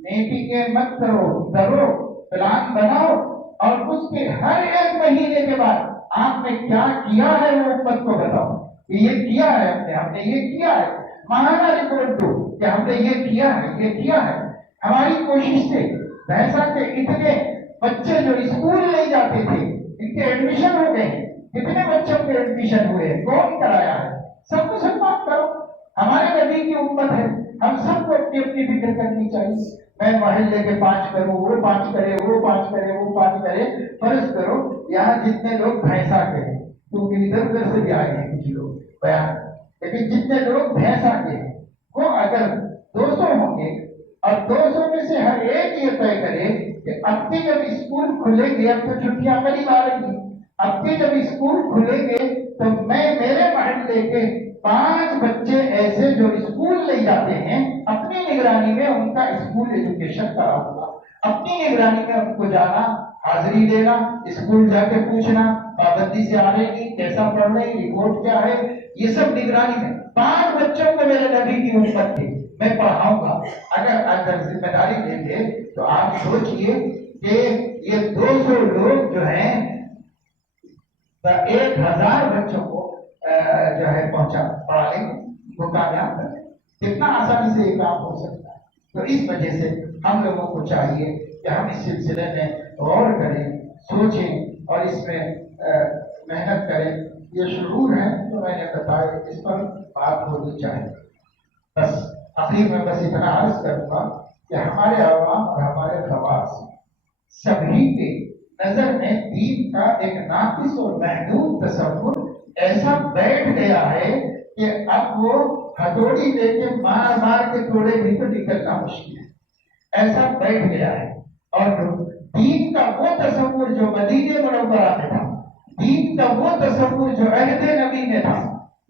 میٹنگیں مت کرو پلان بناؤ، اور اس کے ہر 1 مہینے کے بعد آپ نے کیا کیا ہے وہ امت کو بتاؤ کہ یہ کیا ہے ہم نے یہ کیا ہے، ماہانہ رپورٹ دو کہ ہم نے یہ کیا ہے۔ ہماری کوشش سے بھینسا کے اتنے بچے جو اسکول نہیں جاتے تھے ان کے ایڈمیشن ہو گئے، کتنے بچوں کے ایڈمیشن ہوئے، کون کرایا ہے؟ سب مسلمان کرو، ہمارے نبی کی امت ہے، ہم سب کو اپنی اپنی فکر کرنی چاہیے. میں محلے کے 5 کروں، وہ 5 کرے، وہ 5 کرے، وہ 5 کرے. فرض کرو یہاں جتنے لوگ بھینسا کے ہیں، کیونکہ ادھر ادھر سے بھی آئے ہیں کچھ لوگ بیان، لیکن جتنے لوگ بھینسا کے ہیں وہ اگر 200 ہوں گے اور 200 میں سے ہر ایک یہ طے کرے کہ اب کے جب اسکول کھلیں گے، اب تو چھٹیاں قریب آ رہی ہیں، اب کے جب اسکول کھلیں گے تو میں میرے محلے کے 5 بچے ایسے جو اسکول لے جاتے ہیں اپنی نگرانی میں ان کا اسکول ایجوکیشن کراؤں گا، اپنی نگرانی میں ان کو جانا، حاضری دینا، اسکول جا کے پوچھنا پابندی سے آ رہے گی، کیسا پڑھ رہے ہیں، رپورٹ کیا ہے، یہ سب نگرانی میں. 5 بچوں کو میرے نبی کی امت تھی میں پڑھاؤں گا. اگر ذمہ داری لیں گے تو آپ سوچئے کہ یہ 200 لوگ جو ہیں 1000 بچوں کو جو ہے پہنچا پڑھا لیں گے، وہ کامیاب کریں. کتنا آسانی سے یہ کام ہو سکتا ہے. تو اس وجہ سے ہم لوگوں کو چاہیے کہ ہم اس سلسلے میں غور کریں، سوچیں اور اس میں محنت کریں. یہ شعور ہے تو میں نے بتایا اس پر بات ہونی چاہیے. بس آخر میں بس اتنا عرض کروں گا کہ ہمارے عوام اور ہمارے خواص سبھی کے نظر میں دین کا ایک ناقص اور محدود تصور ایسا بیٹھ گیا ہے کہ اب وہ ہتھوڑی لے کے مار مار کے توڑے بھی تو نکلنا مشکل ہے. ایسا بیٹھ گیا ہے. اور دین کا وہ تصور جو مدینے منورہ میں تھا، دین کا وہ تصور جو عہد نبی میں تھا،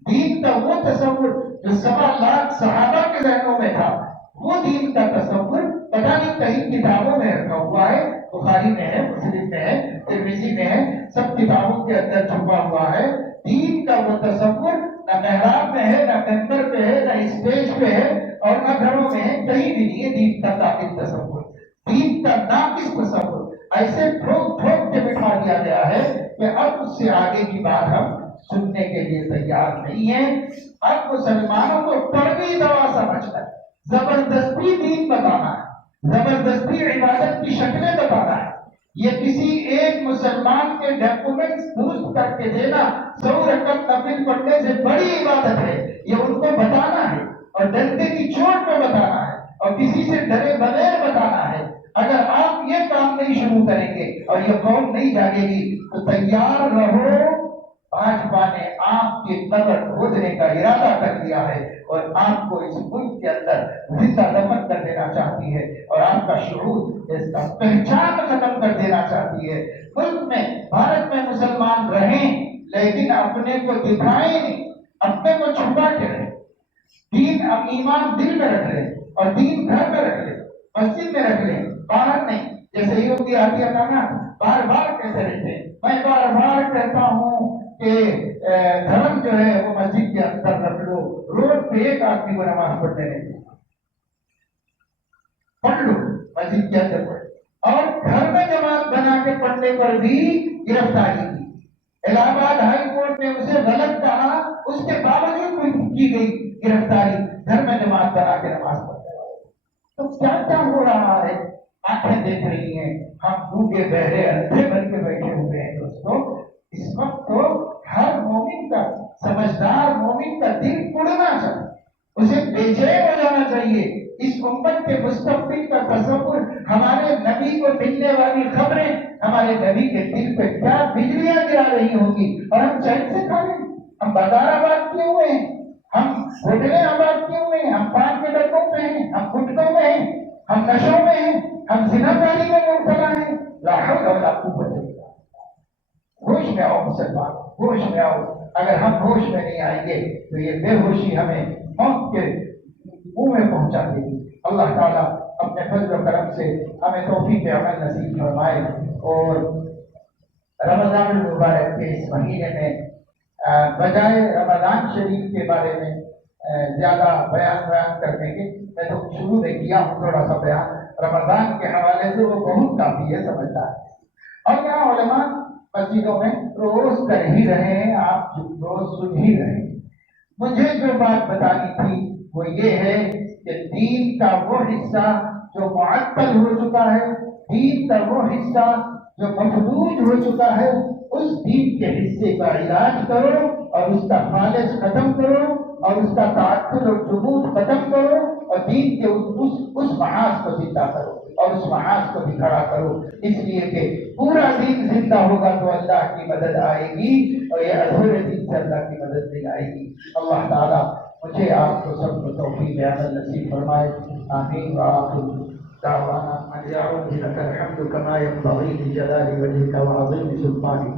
دین کا وہ تصور جو 1.25 لاکھ صحابہ کے ذہنوں میں تھا، وہ دین کا تصور پتہ نہیں کہیں کتابوں میں رکھا ہوا ہے، بخاری میں ہے، مسلم میں ہے، ترمذی میں ہے، سب کتابوں کے اندر چھپا ہوا ہے. دین کا وہ تصور نہ محراب میں ہے، نہ ممبر پہ ہے، نہ اسٹیج پہ ہے اور نہ گھروں میں ہے، کہیں بھی نہیں ہے دین کا ثابت تصور. دین کا ناقص تصور ایسے ٹھوک ٹھوک کے بٹھا دیا گیا ہے کہ اب اس سے آگے کی بات ہم سننے کے لیے تیار نہیں ہیں. اب مسلمانوں کو کڑوی دوا سمجھتا ہے، زبردستی دین بتانا ہے، زبردستی عبادت کی شکلیں بتانا ہے. یہ کسی ایک مسلمان کے ڈاکومنٹس درست کر کے دینا 100 رکعت نفل پڑھنے سے بڑی عبادت ہے. یہ ان کو بتانا ہے اور ڈنڈے کی چوٹ پہ بتانا ہے اور کسی سے ڈرے بغیر بتانا ہے. اگر آپ یہ کام نہیں شروع کریں گے اور یہ قوم نہیں جاگے گی تو تیار رہو، بھاجپا نے آپ کی قبر کھودنے کا ارادہ کر دیا ہے اور آپ کو اس ملک کے اندر زندہ دفن کر دینا چاہتی ہے اور آپ کا شعور، اس کا پہچان ختم کر دینا چاہتی ہے. ملک میں، بھارت میں مسلمان رہیں لیکن اپنے کو دکھائیں نہیں، اپنے کو چھپا کے رہیں. دین اب ایمان دل میں رکھ لیں اور دین گھر میں رکھ لیں، مسجد میں رکھ لیں، باہر نہیں. جیسے یوگی آدتیہ ناتھ بار بار کہتے رہتے ہیں، میں بار بار کہتا ہوں کہ دھرم جو ہے وہ مسجد کے اندر رکھ لو، روڈ پہ ایک آدمی کو نماز پڑھنے نہیں دو، پڑھ لو مسجد کے اندر پڑھ. اور گھر میں جماعت بنا کے پڑھنے پر بھی گرفتاری کی. الہ آباد ہائی کورٹ نے اسے غلط کہا، اس کے باوجود کی گئی گرفتاری. گھر میں جماعت بنا کے نماز پڑھنے والے. تو کیا کیا ہو رہا ہے؟ آنکھیں دیکھ رہی ہیں، ہم گونگے بہرے اندھے بن کے بیٹھے ہوئے ہیں. دوستوں اس وقت تو ہر مومن کا، سمجھدار مومن کا دل اڑنا چاہیے، اسے بے چین ہو جانا چاہیے. اس امت کے مستقبل کا تصور، ہمارے نبی کو ملنے والی خبریں ہمارے نبی کے دل پہ کیا بجلیاں گرا رہی ہوں گی اور ہم چین سے کھا لیں. ہم بازار آباد کیے ہوئے ہیں، ہم ہوٹلیں آباد کیے ہوئے ہیں، ہم پان کے ڈبوں میں ہیں، ہم گٹکوں میں ہیں، ہم نشوں میں ہیں، ہم زناکاری میں مبتلا ہیں. لا حول ولا قوت الا باللہ. ہوش میں آؤ مسلمان، ہوش میں آؤ. اگر ہم ہوش میں نہیں آئیں گے تو یہ بے ہوشی ہمیں موت کے منہ میں پہنچا دے گی. اللہ تعالیٰ اپنے فضل و کرم سے ہمیں توفیق عمل نصیب فرمائے اور رمضان المبارک کے اس مہینے میں بجائے رمضان شریف کے بارے میں زیادہ بیان کرنے کے، میں تو شروع میں کیا ہوں تھوڑا سا بیان رمضان کے حوالے سے، وہ بہت کافی ہے سمجھدار. اور یہاں علماء مسجدوں میں روز کر ہی رہے ہیں، آپ روز سن ہی رہے ہیں. مجھے جو بات بتانی تھی وہ یہ ہے کہ دین کا وہ حصہ جو معطل ہو چکا ہے، دین کا وہ حصہ جو مفلوج ہو چکا ہے، اس دین کے حصے کا علاج کرو اور اس کا خالص ختم کرو اور اس کا تعطل اور جمود ختم کرو اور دین کے اس محاذ کو زندہ کرو اور اس محاذ کو بھی کھڑا کرو، اس لیے کہ پورا دین زندہ ہوگا تو اللہ کی مدد آئے گی اور یہ ادھورے دین سے اللہ کی مدد نہیں آئے گی۔ اللہ تعالیٰ مجھے آپ کو سب کو توفیق عمل نصیب فرمائے، آمین۔ وآخر دعوانا ان یعود لک الحمد کما ينبغی لجلال وجهک وعظیم سلطانک۔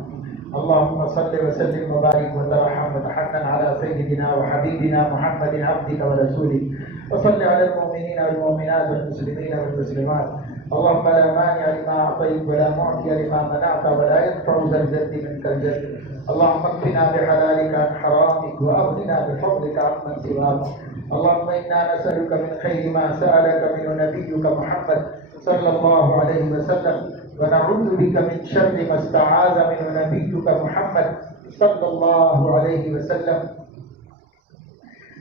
اللهم صل وسلم وبارك وترحم وتحنن على سيدنا وحبيبنا محمد عبدك ورسولك، وصل على المؤمنين والمؤمنات والمسلمين والمسلمات۔ اللهم لا مانع لما اعطيت ولا معطي لما منعت ولا ينفع ذا الجد منك الجد۔ اللهم اكفنا بحلالك عن حرامك واغننا بفضلك عمن سواك۔ اللهم انا نسالك من خير ما سالك منه نبيك محمد صلى الله عليه وسلم، ونعوذ بك من شر ما استعاذ منه نبيك محمد صلی اللہ علیہ وسلم۔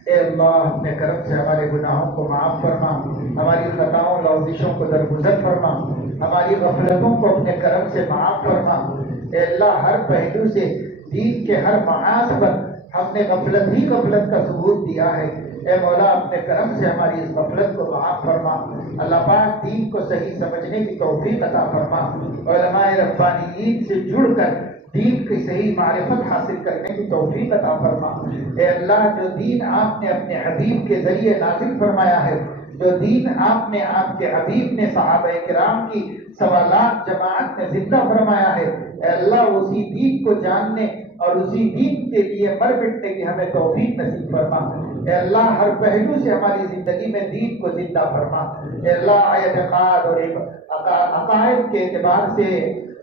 اے اللہ اپنے کرم سے ہمارے گناہوں کو معاف فرما، ہماری خطاؤں لغزشوں کو درگزر فرما، ہماری غفلتوں کو اپنے کرم سے معاف فرما۔ اے اللہ ہر پہلو سے دین کے ہر محاذ پر ہم نے غفلت ہی غفلت کا ثبوت دیا ہے، اے مولا اپنے کرم سے ہماری اس غفلت کو معاف فرما۔ اللہ پاک دین کو صحیح سمجھنے کی توفیق عطا فرما، علماء ربانیین سے جڑ کر دین کی صحیح معرفت حاصل کرنے کی توفیق عطا فرما۔ اے اللہ جو دین آپ نے اپنے حبیب کے ذریعے نازل فرمایا ہے، جو دین آپ نے آپ کے حبیب نے صحابہ کرام کی سوالات جماعت میں زندہ فرمایا ہے، اے اللہ اسی دین کو جاننے اور اسی دین کے لیے مر مٹنے کی ہمیں توفیق نصیب فرما۔ اے اللہ ہر پہلو سے ہماری زندگی میں دین کو زندہ فرما۔ اے اللہ اعتقاد اور عقائد کے اعتبار سے،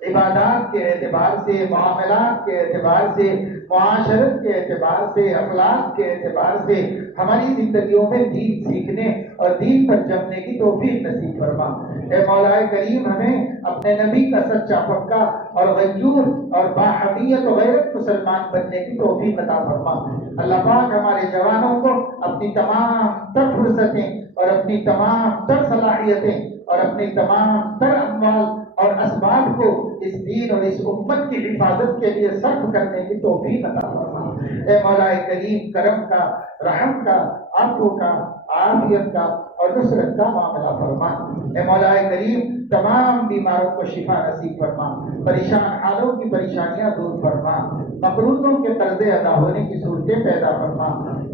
عبادات کے اعتبار سے، معاملات کے اعتبار سے، معاشرت کے اعتبار سے، اخلاق کے اعتبار سے ہماری زندگیوں میں دین سیکھنے اور دین پر جمنے کی توفیق نصیب فرما۔ اے مولا کریم ہمیں اپنے نبی کا سچا پکا اور غیور اور باحمیت و غیرت مسلمان بننے کی توفیق عطا فرما۔ اللہ پاک ہمارے جوانوں کو اپنی تمام تر فرصتیں اور اپنی تمام تر صلاحیتیں اور اپنی تمام تر اموال اور اسباب کو اس دین اور اس امت کی حفاظت کے لیے صرف کرنے کی توفیق عطا فرما۔ اے مولا کریم کرم کا، رحم کا، عفو کا، عافیت کا اور نصرت کا معاملہ فرما۔ اے مولا کریم تمام بیماروں کو شفا نصیب فرما، پریشان حالوں کی پریشانیاں دور فرما، مقروضوں کے قرضے ادا ہونے کی صورتیں پیدا فرما،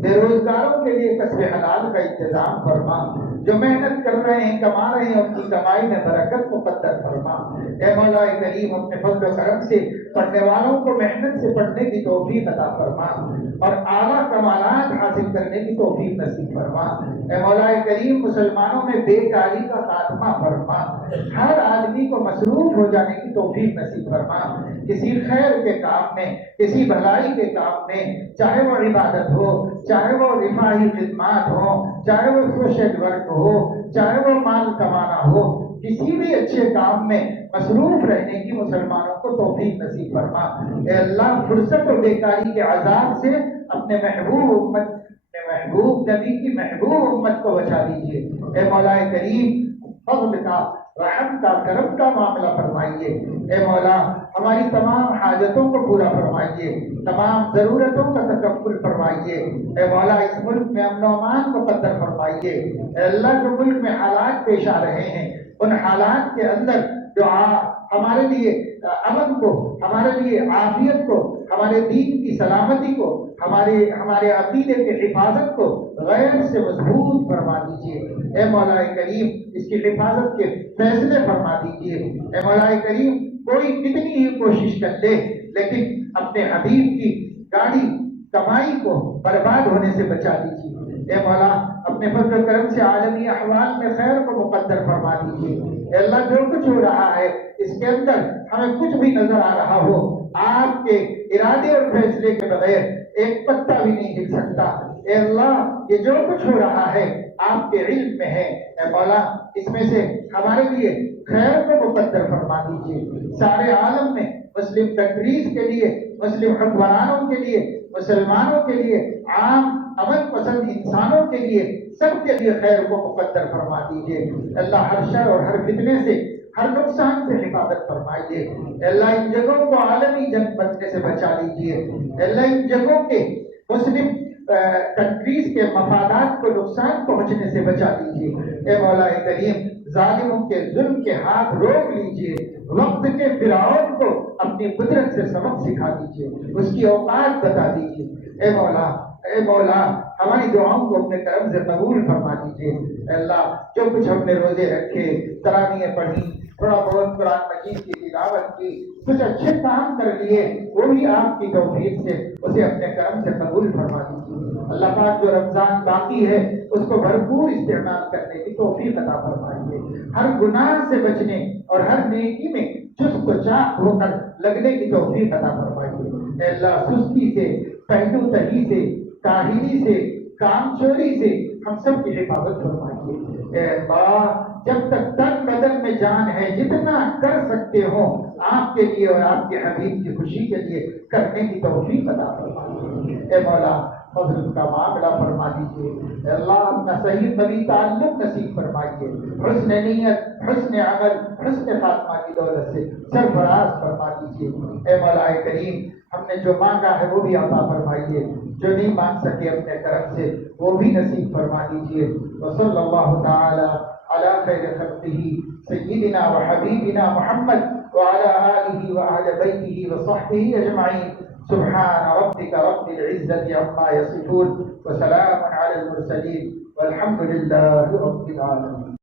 بے روزگاروں کے لیے کسب حلال کا انتظام فرما، جو محنت کر رہے ہیں کما رہے ہیں ان کی کمائی میں برکت مقدر فرما۔ اے مولا کریم اپنے فضل و کرم سے پڑھنے والوں کو محنت سے پڑھنے کی توفیق عطا فرما اور اعلیٰ کمالات حاصل کرنے کی توفیق نصیب فرما۔ اے مولا کریم مسلمانوں میں بیکاری کا خاتمہ فرما، ہر آدمی کو مصروف ہو جانے کی توفیق نصیب فرما، کسی خیر کے کام میں، کسی بھلائی کے کام میں، چاہے وہ عبادت ہو، چاہے وہ رفاہی خدمات ہو، چاہے وہ سوشل ورک ہو، چاہے وہ مال کمانا ہو، کسی بھی اچھے کام میں مصروف رہنے کی مسلمانوں کو توفیق نصیب فرما۔ اے اللہ فرصت اور بیکاری کے عذاب سے اپنے محبوب نبی کی محبوب امت کو بچا دیجیے۔ اے مولا کریم فضل کا، رحم کا، کرم کا معاملہ فرمائیے۔ اے مولا ہماری تمام حاجتوں کو پورا فرمائیے، تمام ضرورتوں کا تکفل فرمائیے۔ اے مولا اس ملک میں امن و امان کو قدر فرمائیے۔ اے اللہ جو ملک میں حالات پیش آ رہے ہیں ان حالات کے اندر جو ہمارے لیے امن کو، ہمارے لیے عافیت کو، ہمارے دین کی سلامتی کو، ہمارے عقیدے کی حفاظت کو غیر سے مضبوط فرما دیجیے۔ اے مولا کریم اس کی حفاظت کے فیصلے فرما دیجیے۔ اے مولا کریم کوئی کتنی ہی کوشش کر لے لیکن اپنے حبیب کی گاڑی کمائی کو برباد ہونے سے بچا دیجیے۔ اے مولا اپنے فضل و کرم سے عالمی احوال میں خیر کو مقدر فرما دیجیے۔ اے اللہ جو کچھ ہو رہا ہے اس کے اندر ہمیں کچھ بھی نظر آ رہا ہو، آپ کے ارادے اور فیصلے کے بغیر ایک پتا بھی نہیں ہل سکتا۔ اے اللہ یہ جو کچھ ہو رہا ہے آپ کے علم میں ہے۔ اے مولا اس میں سے ہمارے لیے خیر کو مقدر فرما دیجیے۔ سارے عالم میں مسلم کنٹریز کے لیے، مسلم حکمرانوں کے لیے، مسلمانوں کے لیے، عام امن پسند انسانوں کے لیے، سب کے لیے خیر کو مقدر فرما دیجیے۔ اللہ ہر شر اور ہر فتنے سے، ہر نقصان سے حفاظت فرمائیے۔ اللہ ان جگہوں کو عالمی جنگ بننے سے بچا لیجیے۔ اللہ ان جگہوں کے مسلم کنٹریز کے مفادات کو نقصان پہنچنے سے بچا دیجیے۔ اے مولا کریم ظالموں کے ظلم کے ہاتھ روک لیجیے، وقت کے فرعون کو اپنی قدرت سے سبق سکھا دیجیے، اس کی اوقات بتا دیجیے۔ اے مولا ہماری دعاؤں کو اپنے کرم سے قبول فرما دیجیے۔ اے اللہ جو کچھ ہم نے روزے رکھے، تراویحیں پڑھی، تھوڑا بہت قرآن مجید کی تلاوت کی، کچھ اچھے کام کر لیے، وہ بھی آپ کی توفیق سے اسے اپنے کرم سے قبول فرما دیجیے۔ اللہ پاک جو رمضان باقی ہے اس کو بھرپور استعمال کرنے کی توفیق عطا فرمائیے، ہر گناہ سے بچنے اور ہر نیکی میں چست و چاق ہو کر لگنے کی توفیق عطا فرمائیے۔ اے اللہ سستی سے، پہلو تہی سے، کاہلی سے، کام چوری سے ہم سب کی حفاظت فرمائیے۔ اے اللہ جب تک تن بدن میں جان ہے جتنا کر سکتے ہو آپ کے لیے اور آپ کے حبیب کی خوشی کے لیے کرنے کی توفیق عطا فرمائیے۔ اے مولا فضل کا معاملہ فرما دیجیے۔ اے اللہ اپنا صحیح طویل تعلق نصیب فرمائیے، حسن نیت، حسن عمل، حسن خاتمہ کی دولت سے سرفراز فرما دیجیے۔ اے مولا کریم ہم نے جو مانگا ہے وہ بھی عطا فرمائیے، جو نہیں مانگ سکے اپنے کرم سے وہ بھی نصیب فرما دیجیے۔ وصلی اللہ تعالی علی خیر خلقہ سیدنا و حبیبنا محمد وعلى آلہ وعلى بیتہ وصحبہ اجمعین۔ سبحان ربک رب العزة عما یصفون وسلام علی المرسلین والحمد للہ رب العالمین۔